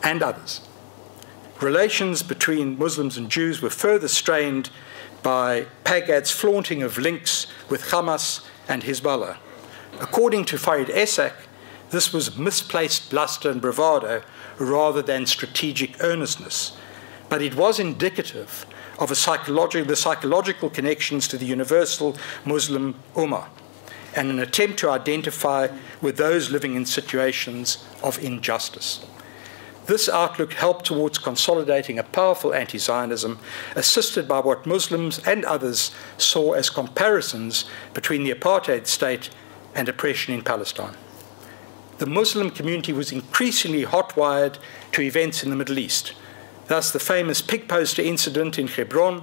and others. Relations between Muslims and Jews were further strained by PAGAD's flaunting of links with Hamas and Hezbollah. According to Farid Esak, this was misplaced bluster and bravado rather than strategic earnestness, but it was indicative of the psychological connections to the universal Muslim Ummah and an attempt to identify with those living in situations of injustice. This outlook helped towards consolidating a powerful anti-Zionism, assisted by what Muslims and others saw as comparisons between the apartheid state and oppression in Palestine. The Muslim community was increasingly hot-wired to events in the Middle East. Thus, the famous pig poster incident in Hebron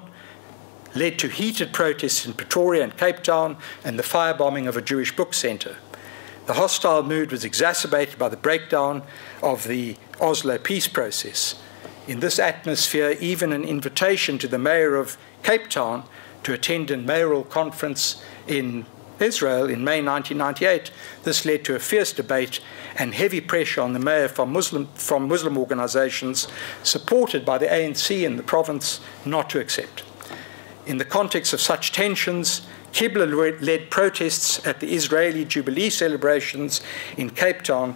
led to heated protests in Pretoria and Cape Town and the firebombing of a Jewish book center. The hostile mood was exacerbated by the breakdown of the Oslo peace process. In this atmosphere, even an invitation to the mayor of Cape Town to attend a mayoral conference in Israel in May 1998, this led to a fierce debate and heavy pressure on the mayor from Muslim organizations supported by the ANC in the province not to accept. In the context of such tensions, Qibla-led protests at the Israeli Jubilee celebrations in Cape Town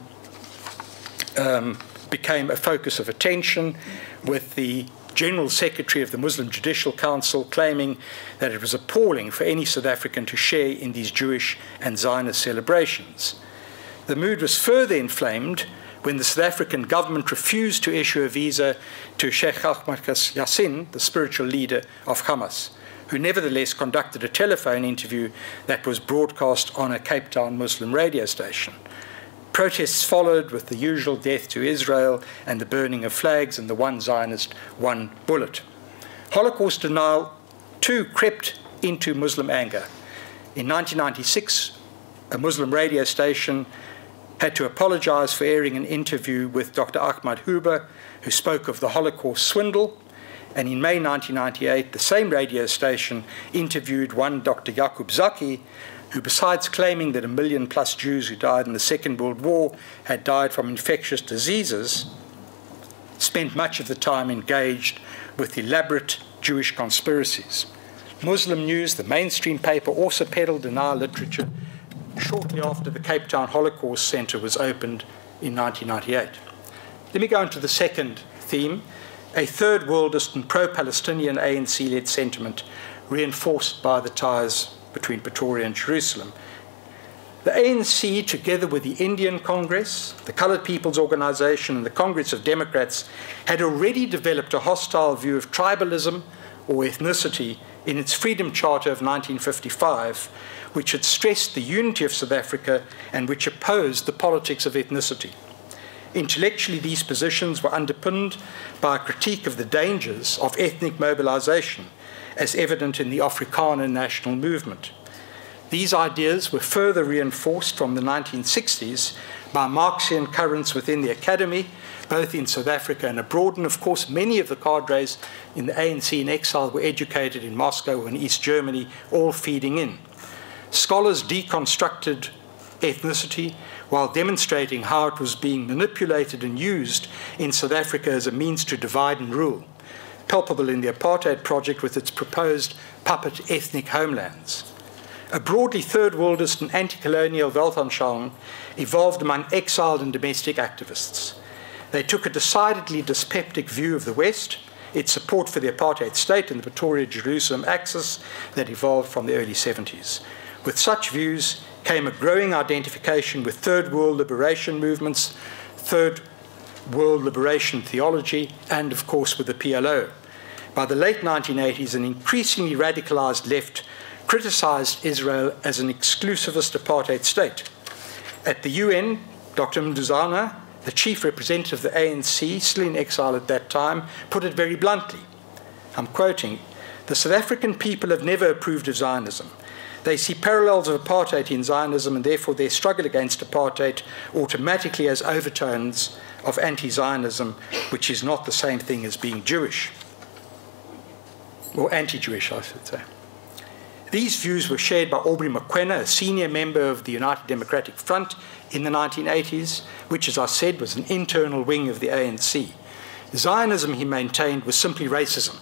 became a focus of attention, with the General Secretary of the Muslim Judicial Council claiming that it was appalling for any South African to share in these Jewish and Zionist celebrations. The mood was further inflamed when the South African government refused to issue a visa to Sheikh Ahmed Yassin, the spiritual leader of Hamas, who nevertheless conducted a telephone interview that was broadcast on a Cape Town Muslim radio station. Protests followed, with the usual death to Israel and the burning of flags and the one Zionist, one bullet. Holocaust denial, too, crept into Muslim anger. In 1996, a Muslim radio station had to apologize for airing an interview with Dr. Ahmad Huber, who spoke of the Holocaust swindle. And in May 1998, the same radio station interviewed one Dr. Yaqub Zaki, who, besides claiming that 1 million+ Jews who died in the Second World War had died from infectious diseases, spent much of the time engaged with elaborate Jewish conspiracies. Muslim News, the mainstream paper, also peddled denial literature shortly after the Cape Town Holocaust Center was opened in 1998. Let me go into the second theme, a third worldist and pro-Palestinian ANC-led sentiment reinforced by the ties between Pretoria and Jerusalem. The ANC, together with the Indian Congress, the Coloured People's Organization, and the Congress of Democrats, had already developed a hostile view of tribalism or ethnicity in its Freedom Charter of 1955, which had stressed the unity of South Africa and which opposed the politics of ethnicity. Intellectually, these positions were underpinned by a critique of the dangers of ethnic mobilization, as evident in the Afrikaner national movement. These ideas were further reinforced from the 1960s by Marxian currents within the academy, both in South Africa and abroad, and of course many of the cadres in the ANC in exile were educated in Moscow and East Germany, all feeding in. Scholars deconstructed ethnicity while demonstrating how it was being manipulated and used in South Africa as a means to divide and rule, palpable in the apartheid project with its proposed puppet ethnic homelands. A broadly third worldist and anti-colonial Weltanschauung evolved among exiled and domestic activists. They took a decidedly dyspeptic view of the West, its support for the apartheid state and the Pretoria-Jerusalem axis that evolved from the early 70s. With such views came a growing identification with third world liberation movements, third world liberation theology, and of course with the PLO. By the late 1980s, an increasingly radicalized left criticized Israel as an exclusivist apartheid state. At the UN, Dr. Mduzana, the chief representative of the ANC, still in exile at that time, put it very bluntly. I'm quoting, "The South African people have never approved of Zionism. They see parallels of apartheid in Zionism, and therefore their struggle against apartheid automatically has overtones of anti-Zionism, which is not the same thing as being Jewish." Or anti-Jewish, I should say. These views were shared by Aubrey Mokoena, a senior member of the United Democratic Front in the 1980s, which, as I said, was an internal wing of the ANC. Zionism, he maintained, was simply racism,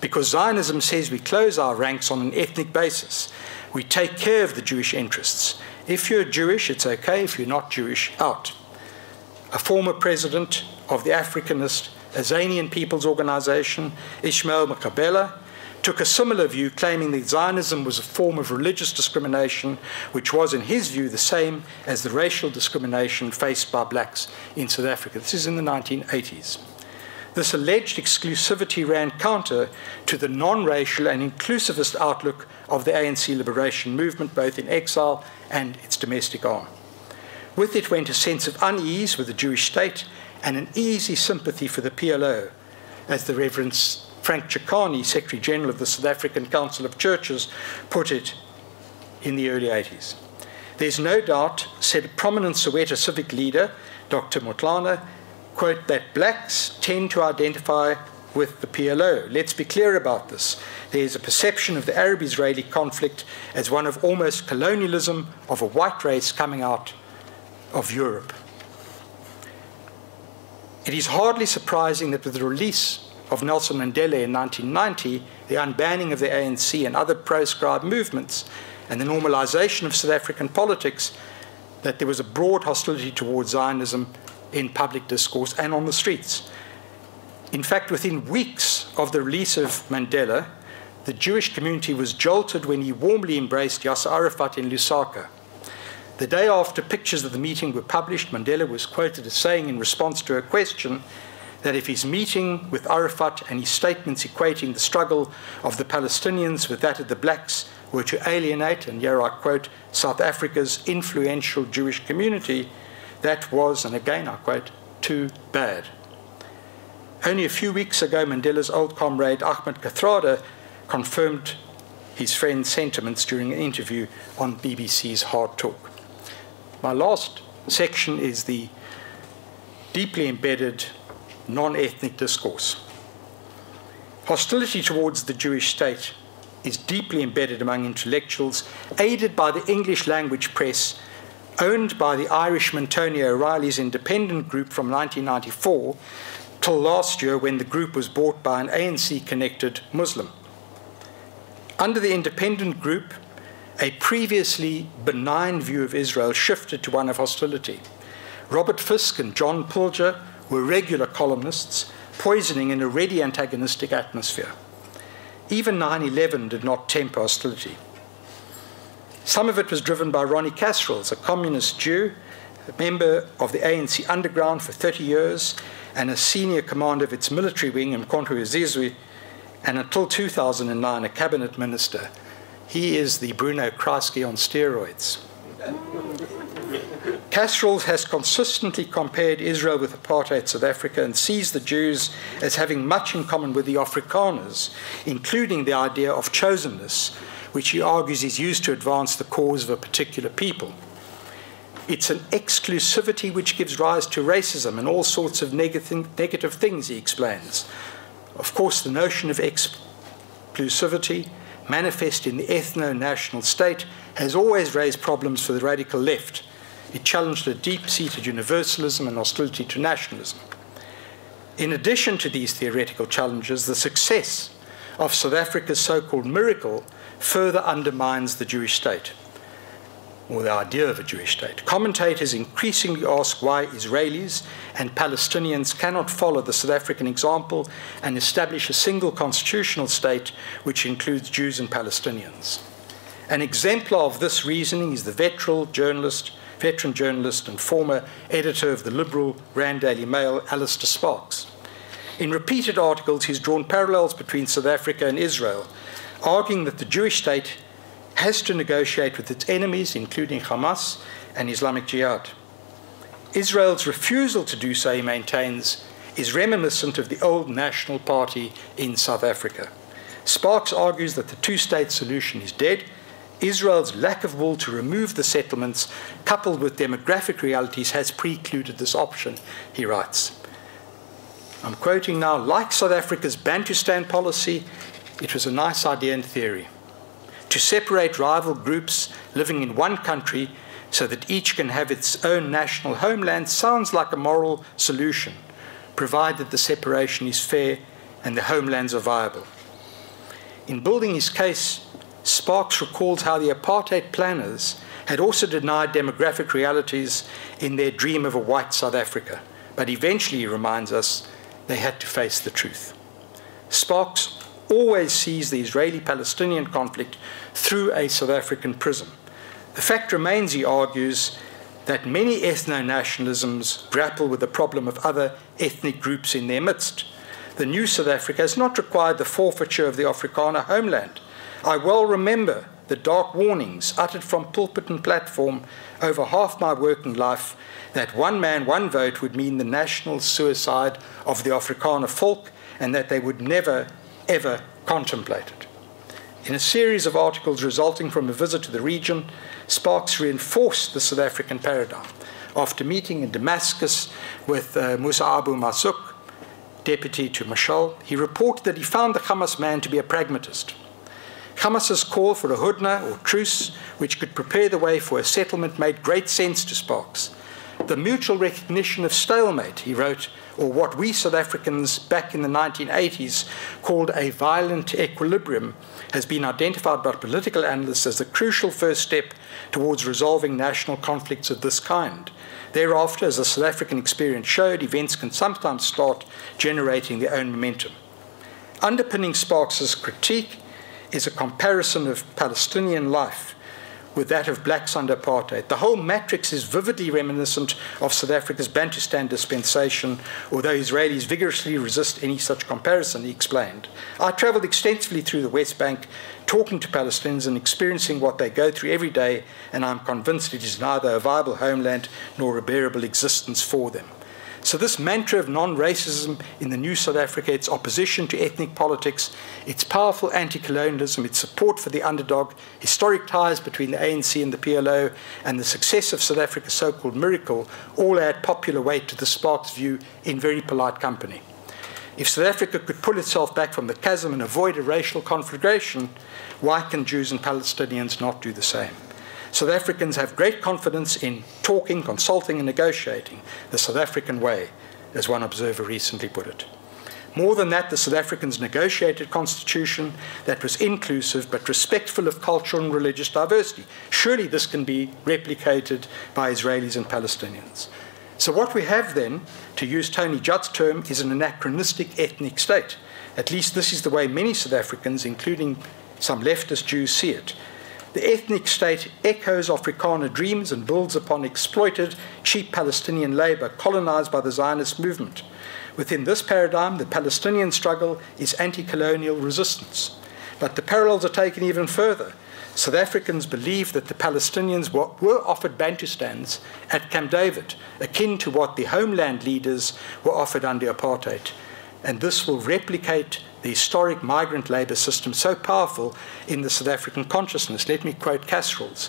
because Zionism says we close our ranks on an ethnic basis. We take care of the Jewish interests. If you're Jewish, it's okay. If you're not Jewish, out. A former president of the Africanist Azanian People's Organization, Ishmael Makabela, took a similar view, claiming that Zionism was a form of religious discrimination, which was, in his view, the same as the racial discrimination faced by blacks in South Africa. This is in the 1980s. This alleged exclusivity ran counter to the non-racial and inclusivist outlook of the ANC liberation movement, both in exile and its domestic arm. With it went a sense of unease with the Jewish state and an easy sympathy for the PLO, as the Reverend Frank Chikane, Secretary General of the South African Council of Churches, put it in the early 80s. There's no doubt, said a prominent Soweto civic leader, Dr. Motlana, quote, that blacks tend to identify with the PLO. Let's be clear about this. There's a perception of the Arab-Israeli conflict as one of almost colonialism of a white race coming out of Europe. It is hardly surprising that with the release of Nelson Mandela in 1990, the unbanning of the ANC and other proscribed movements, and the normalization of South African politics, that there was a broad hostility towards Zionism in public discourse and on the streets. In fact, within weeks of the release of Mandela, the Jewish community was jolted when he warmly embraced Yasser Arafat in Lusaka. The day after pictures of the meeting were published, Mandela was quoted as saying in response to a question that if his meeting with Arafat and his statements equating the struggle of the Palestinians with that of the blacks were to alienate, and here I quote, South Africa's influential Jewish community, that was, and again I quote, too bad. Only a few weeks ago, Mandela's old comrade Ahmed Kathrada confirmed his friend's sentiments during an interview on BBC's Hard Talk. My last section is the deeply embedded non-ethnic discourse. Hostility towards the Jewish state is deeply embedded among intellectuals, aided by the English language press, owned by the Irishman Tony O'Reilly's independent group from 1994 till last year, when the group was bought by an ANC-connected Muslim. Under the independent group, a previously benign view of Israel shifted to one of hostility. Robert Fisk and John Pilger were regular columnists, poisoning an already antagonistic atmosphere. Even 9/11 did not temper hostility. Some of it was driven by Ronnie Kasrils, a communist Jew, a member of the ANC underground for 30 years, and a senior commander of its military wing, Mkhonto Zizwe, and until 2009, a cabinet minister. He is the Bruno Kreisky on steroids. Kasrils has consistently compared Israel with apartheid South Africa and sees the Jews as having much in common with the Afrikaners, including the idea of chosenness, which he argues is used to advance the cause of a particular people. It's an exclusivity which gives rise to racism and all sorts of negative things, he explains. Of course, the notion of exclusivity, manifest in the ethno-national state, has always raised problems for the radical left. It challenged a deep-seated universalism and hostility to nationalism. In addition to these theoretical challenges, the success of South Africa's so-called miracle further undermines the Jewish state, or the idea of a Jewish state. Commentators increasingly ask why Israelis and Palestinians cannot follow the South African example and establish a single constitutional state which includes Jews and Palestinians. An exemplar of this reasoning is the veteran journalist and former editor of the liberal Rand Daily Mail, Alistair Sparks. In repeated articles, he's drawn parallels between South Africa and Israel, arguing that the Jewish state has to negotiate with its enemies, including Hamas and Islamic Jihad. Israel's refusal to do so, he maintains, is reminiscent of the old National Party in South Africa. Sparks argues that the two-state solution is dead. Israel's lack of will to remove the settlements, coupled with demographic realities, has precluded this option, he writes. I'm quoting now, like South Africa's Bantustan policy, it was a nice idea in theory. To separate rival groups living in one country so that each can have its own national homeland sounds like a moral solution, provided the separation is fair and the homelands are viable. In building his case, Sparks recalls how the apartheid planners had also denied demographic realities in their dream of a white South Africa, but eventually, he reminds us, they had to face the truth. Sparks always sees the Israeli-Palestinian conflict through a South African prism. The fact remains, he argues, that many ethno-nationalisms grapple with the problem of other ethnic groups in their midst. The new South Africa has not required the forfeiture of the Afrikaner homeland. I well remember the dark warnings uttered from pulpit and platform over half my working life that one man, one vote would mean the national suicide of the Afrikaner folk and that they would never, ever contemplate it. In a series of articles resulting from a visit to the region, Sparks reinforced the South African paradigm. After meeting in Damascus with Musa Abu Masuk, deputy to Mashal, he reported that he found the Hamas man to be a pragmatist. Hamas's call for a hudna, or truce, which could prepare the way for a settlement, made great sense to Sparks. The mutual recognition of stalemate, he wrote, or what we South Africans back in the 1980s called a violent equilibrium, has been identified by political analysts as the crucial first step towards resolving national conflicts of this kind. Thereafter, as the South African experience showed, events can sometimes start generating their own momentum. Underpinning Sparks's critique is a comparison of Palestinian life with that of blacks under apartheid. The whole matrix is vividly reminiscent of South Africa's Bantustan dispensation, although Israelis vigorously resist any such comparison, he explained. I travelled extensively through the West Bank, talking to Palestinians and experiencing what they go through every day, and I'm convinced it is neither a viable homeland nor a bearable existence for them. So this mantra of non-racism in the new South Africa, its opposition to ethnic politics, its powerful anti-colonialism, its support for the underdog, historic ties between the ANC and the PLO, and the success of South Africa's so-called miracle all add popular weight to the Sparks view in very polite company. If South Africa could pull itself back from the chasm and avoid a racial conflagration, why can Jews and Palestinians not do the same? South Africans have great confidence in talking, consulting, and negotiating the South African way, as one observer recently put it. More than that, the South Africans negotiated a constitution that was inclusive but respectful of cultural and religious diversity. Surely this can be replicated by Israelis and Palestinians. So what we have then, to use Tony Judd's term, is an anachronistic ethnic state. At least this is the way many South Africans, including some leftist Jews, see it. The ethnic state echoes Afrikaner dreams and builds upon exploited, cheap Palestinian labor colonized by the Zionist movement. Within this paradigm, the Palestinian struggle is anti-colonial resistance. But the parallels are taken even further. South Africans believe that the Palestinians were offered Bantustans at Camp David, akin to what the homeland leaders were offered under apartheid. And this will replicate the historic migrant labor system so powerful in the South African consciousness. Let me quote Casserols.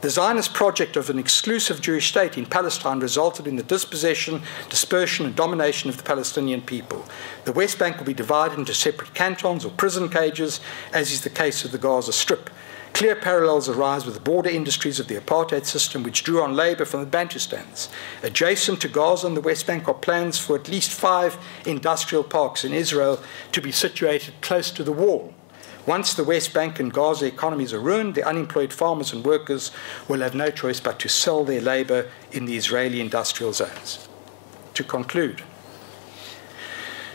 The Zionist project of an exclusive Jewish state in Palestine resulted in the dispossession, dispersion, and domination of the Palestinian people. The West Bank will be divided into separate cantons or prison cages, as is the case of the Gaza Strip. Clear parallels arise with the border industries of the apartheid system, which drew on labor from the Bantustans. Adjacent to Gaza and the West Bank are plans for at least 5 industrial parks in Israel to be situated close to the wall. Once the West Bank and Gaza economies are ruined, the unemployed farmers and workers will have no choice but to sell their labor in the Israeli industrial zones. To conclude,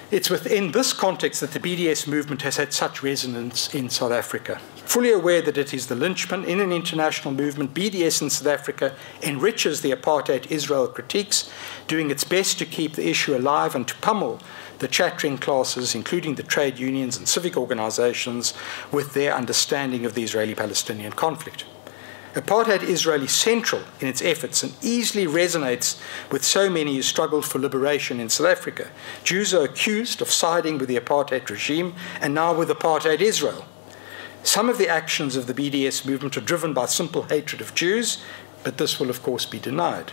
it's within this context that the BDS movement has had such resonance in South Africa. Fully aware that it is the linchpin in an international movement, BDS in South Africa enriches the apartheid Israel critiques, doing its best to keep the issue alive and to pummel the chattering classes, including the trade unions and civic organizations, with their understanding of the Israeli-Palestinian conflict. Apartheid Israel is central in its efforts and easily resonates with so many who struggled for liberation in South Africa. Jews are accused of siding with the apartheid regime and now with apartheid Israel. Some of the actions of the BDS movement are driven by simple hatred of Jews, but this will of course be denied.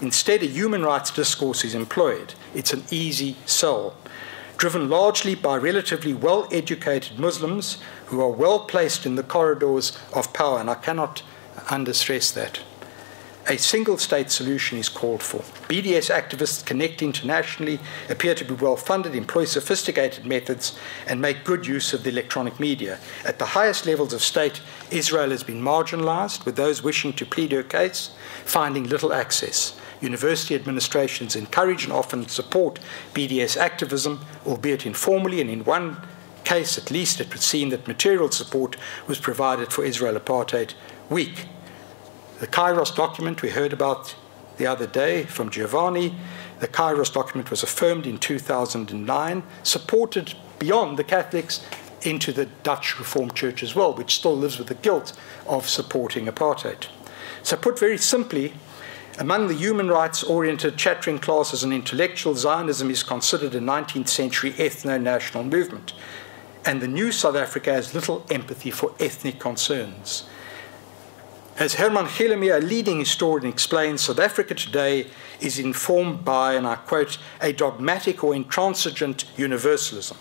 Instead, a human rights discourse is employed. It's an easy sell, driven largely by relatively well-educated Muslims who are well placed in the corridors of power, and I cannot understress that. A single-state solution is called for. BDS activists connect internationally, appear to be well-funded, employ sophisticated methods, and make good use of the electronic media. At the highest levels of state, Israel has been marginalized, with those wishing to plead her case finding little access. University administrations encourage and often support BDS activism, albeit informally, and in one case at least it would seem that material support was provided for Israel Apartheid Week. The Kairos document we heard about the other day from Giovanni, the Kairos document was affirmed in 2009, supported beyond the Catholics into the Dutch Reformed Church as well, which still lives with the guilt of supporting apartheid. So put very simply, among the human rights-oriented chattering classes and intellectuals, Zionism is considered a 19th century ethno-national movement, and the new South Africa has little empathy for ethnic concerns. As Herman Gillemier, a leading historian, explains, South Africa today is informed by, and I quote, a dogmatic or intransigent universalism.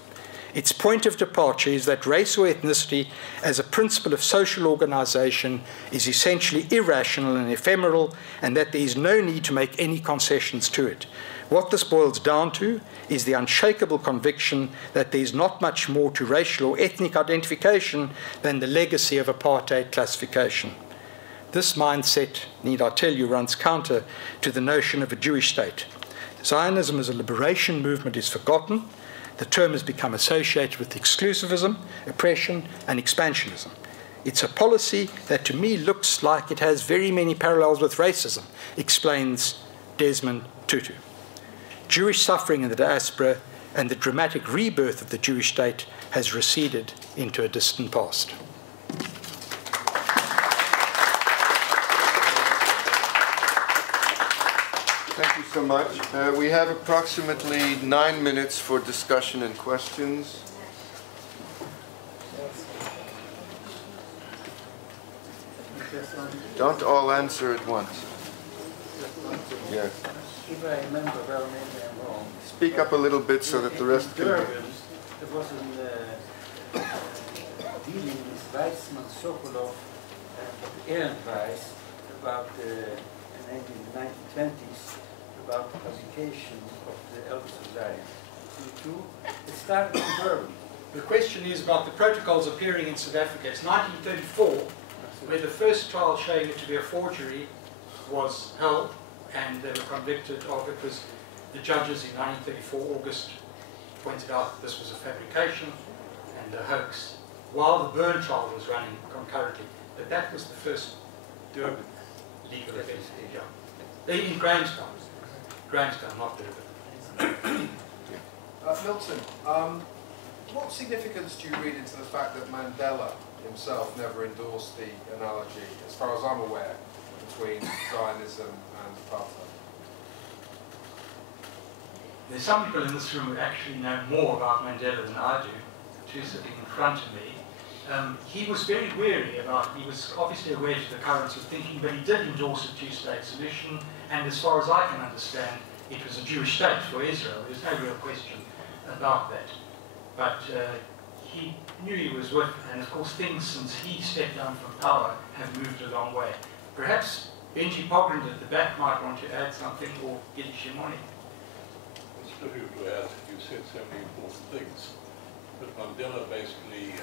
Its point of departure is that race or ethnicity as a principle of social organization is essentially irrational and ephemeral, and that there is no need to make any concessions to it. What this boils down to is the unshakable conviction that there is not much more to racial or ethnic identification than the legacy of apartheid classification. This mindset, need I tell you, runs counter to the notion of a Jewish state. Zionism as a liberation movement is forgotten. The term has become associated with exclusivism, oppression, and expansionism. It's a policy that to me looks like it has very many parallels with racism, explains Desmond Tutu. Jewish suffering in the diaspora and the dramatic rebirth of the Jewish state has receded into a distant past. Thank you so much. We have approximately 9 minutes for discussion and questions. Don't all answer at once. Yeah. If I remember well, maybe I'm wrong. Speak up a little bit so that the rest can... There was a dealing with Weizmann, Sokolov, and Ehrenpreis about in the 1920s about the publication of the Elders of Zion. It started in Durban. The question is about the protocols appearing in South Africa. It's 1934, where the first trial showing it to be a forgery was held, and they were convicted of it. Was the judges in 1934, August, pointed out that this was a fabrication and a hoax, while the Bern trial was running concurrently. But that was the first Durban legal event. In Grahamstown. Grahamstown, not Durban. Milton, what significance do you read into the fact that Mandela himself never endorsed the analogy, as far as I'm aware, between Zionism and apartheid? There's some people in this room who actually know more about Mandela than I do, two sitting in front of me. He was very wary about, he was obviously aware of the currents of thinking, but he did endorse a two-state solution, and as far as I can understand, it was a Jewish state for Israel. There's no real question about that. But he knew he was with, and of course things since he stepped down from power have moved a long way. Perhaps Benji Pogrund at the back might want to add something, or Giddy Shimoni. It's difficult to add. You said so many important things. But Mandela basically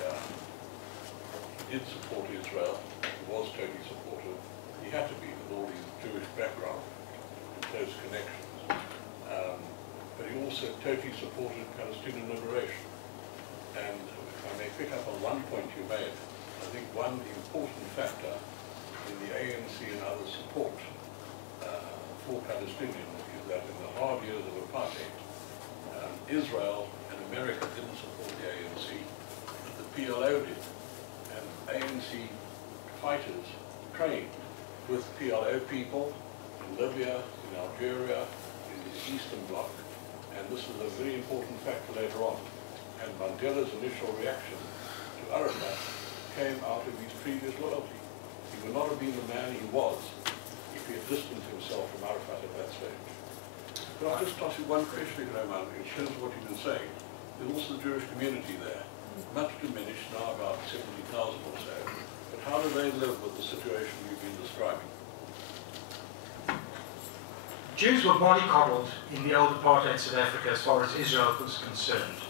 he did support Israel. He was totally supportive. He had to be with all his Jewish background and close connections. But he also totally supported Palestinian liberation. And if I may pick up on one point you made, I think one important factor in the ANC and other support for Palestinians is that in the hard years of apartheid, Israel and America didn't support the ANC, but the PLO did. And ANC fighters trained with PLO people in Libya, in Algeria, in the Eastern Bloc, and this was a very important factor later on. And Mandela's initial reaction to Arafat came out of his previous loyalty. He would not have been the man he was if he had distanced himself from Arafat at that stage. But I'll just toss you one question, Roman, in terms of what you've been saying. There's also the Jewish community there, much diminished now, about 70,000 or so. But how do they live with the situation you've been describing? Jews were mollycoddled in the old apartheid South Africa as far as Israel was concerned.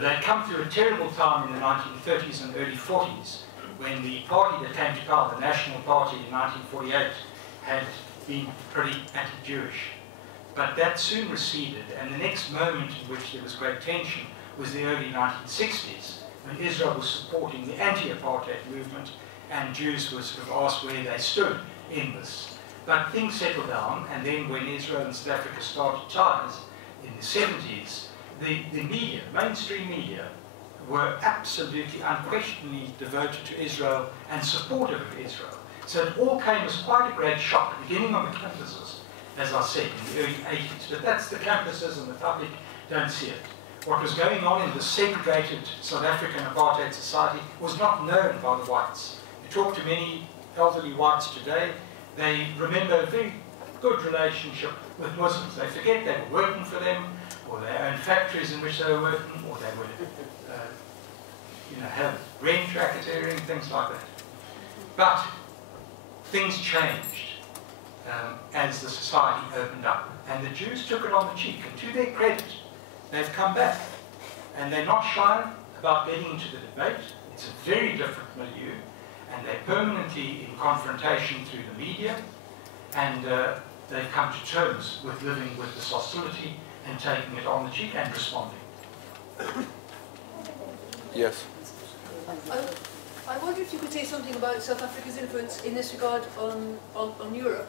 They'd come through a terrible time in the 1930s and early 40s when the party that came to power, the National Party in 1948, had been pretty anti-Jewish. But that soon receded, and the next moment in which there was great tension was the early 1960s, when Israel was supporting the anti-apartheid movement, and Jews were sort of asked where they stood in this. But things settled down, and then when Israel and South Africa started ties in the 70s, the media, mainstream media, were absolutely unquestionably devoted to Israel and supportive of Israel. So it all came as quite a great shock, beginning on the campuses, as I said, in the early 80s. But that's the campuses, and the public don't see it. What was going on in the segregated South African apartheid society was not known by the whites. You talk to many elderly whites today, they remember a very good relationship with Muslims. They forget they were working for them, or they owned factories in which they were working, or they would have rent racketeering, things like that. But things changed as the society opened up, and the Jews took it on the cheek. And to their credit, they've come back, and they're not shy about getting into the debate. It's a very different milieu, and they're permanently in confrontation through the media, and they've come to terms with living with this hostility and taking it on the cheek and responding. Yes. I wonder if you could say something about South Africa's influence in this regard on Europe.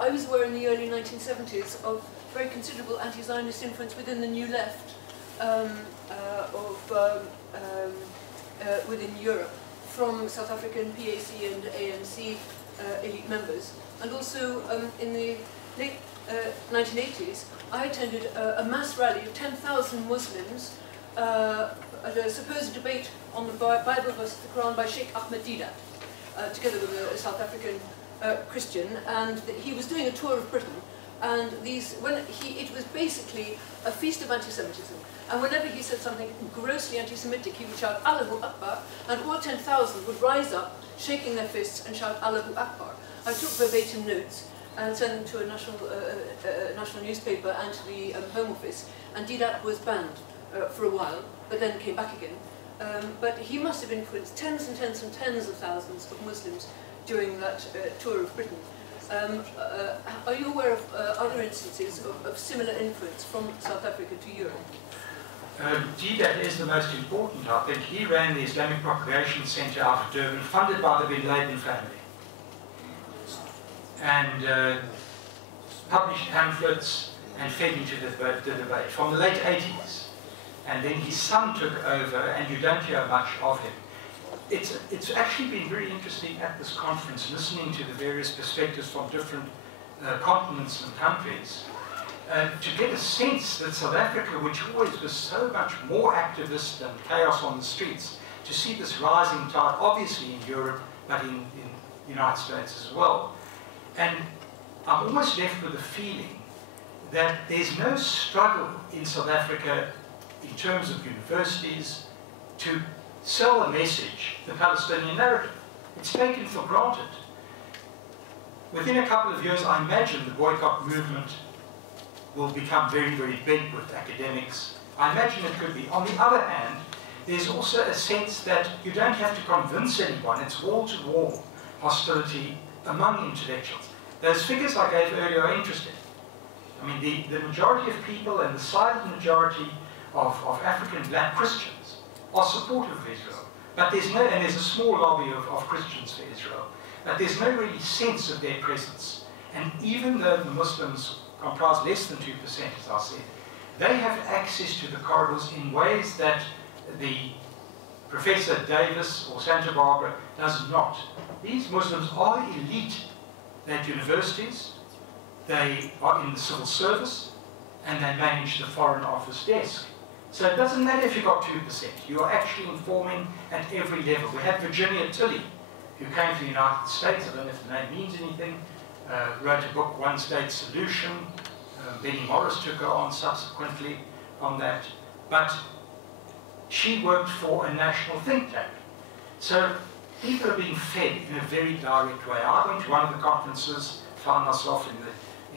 I was aware in the early 1970s of very considerable anti-Zionist influence within the New Left within Europe from South African PAC and ANC elite members. And also in the late 1980s, I attended a mass rally of 10,000 Muslims at a supposed debate on the Bible versus the Quran by Sheikh Ahmed Deedat, together with a South African Christian, and he was doing a tour of Britain, and it was basically a feast of anti-Semitism, and whenever he said something grossly anti-Semitic, he would shout Allahu Akbar, and all 10,000 would rise up, shaking their fists, and shout Allahu Akbar. I took verbatim notes and sent them to a national newspaper and to the Home Office, and Deedat was banned for a while, but then came back again. But he must have influenced tens and tens and tens of thousands of Muslims during that tour of Britain. Are you aware of other instances of similar influence from South Africa to Europe? Deedat is the most important, I think. He ran the Islamic Propagation Centre out of Durban, funded by the Bin Laden family, and published pamphlets and fed into the debate from the late 80s. And then his son took over, and you don't hear much of him. It's actually been very interesting at this conference, listening to the various perspectives from different continents and countries, to get a sense that South Africa, which always was so much more activist and chaos on the streets, to see this rising tide, obviously in Europe, but in the United States as well. And I'm almost left with a feeling that there's no struggle in South Africa in terms of universities to sell a message, the Palestinian narrative. It's taken for granted. Within a couple of years, I imagine the boycott movement will become very, very big with academics. I imagine it could be. On the other hand, there's also a sense that you don't have to convince anyone. It's wall-to-wall hostility among intellectuals. Those figures I gave earlier are interesting. I mean, the majority of people and the silent majority of African black Christians are supportive of Israel. But there's no, and there's a small lobby of Christians for Israel, but there's no really sense of their presence. And even though the Muslims comprise less than 2%, as I said, they have access to the corridors in ways that the Professor Davis or Santa Barbara does not. These Muslims are elite at universities, they are in the civil service, and they manage the Foreign Office desk. So it doesn't matter if you've got 2%, you are actually informing at every level. We had Virginia Tilley, who came to the United States, I don't know if the name means anything, wrote a book, One State Solution. Benny Morris took her on subsequently on that. But she worked for a national think tank. So people are being fed in a very direct way. I went to one of the conferences, found myself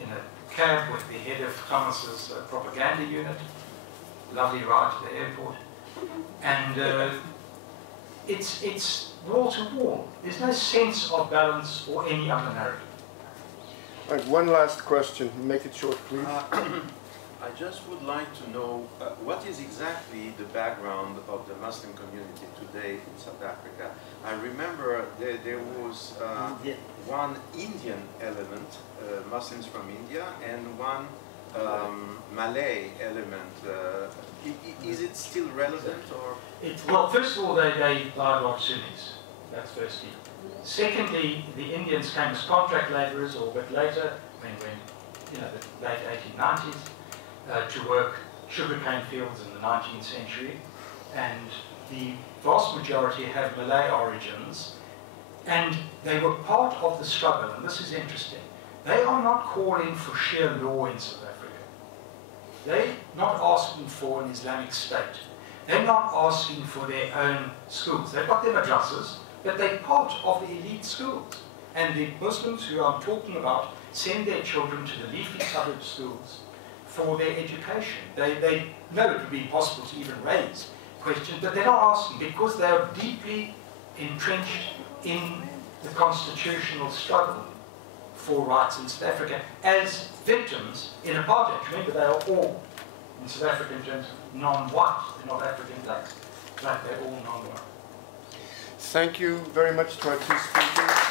in a cab with the head of Thomas's propaganda unit. Lovely ride to the airport. And it's wall to wall. There's no sense of balance or any other narrative. All right, one last question. Make it short, please. I just would like to know what is exactly the background of the Muslim community today in South Africa. I remember there was one Indian element, Muslims from India, and one Malay element. Is it still relevant, or? Well, first of all, they are Sunnis. That's firstly. Secondly, the Indians came as contract labourers, or a bit later, when the late 1890s, to work sugarcane fields in the 19th century, and the vast majority have Malay origins, and they were part of the struggle, and this is interesting. They are not calling for sheer law in South Africa. They're not asking for an Islamic state. They're not asking for their own schools. They've got their madrasas, but they're part of the elite schools. And the Muslims who I'm talking about send their children to the leafy suburb schools for their education. They know it would be impossible to even raise questions, but they're not asking because they are deeply entrenched in the constitutional struggle for rights in South Africa as victims in apartheid. Remember, they are all, in South Africa in terms of non-white, they're not African blacks, they're all non-white. Thank you very much to our two speakers.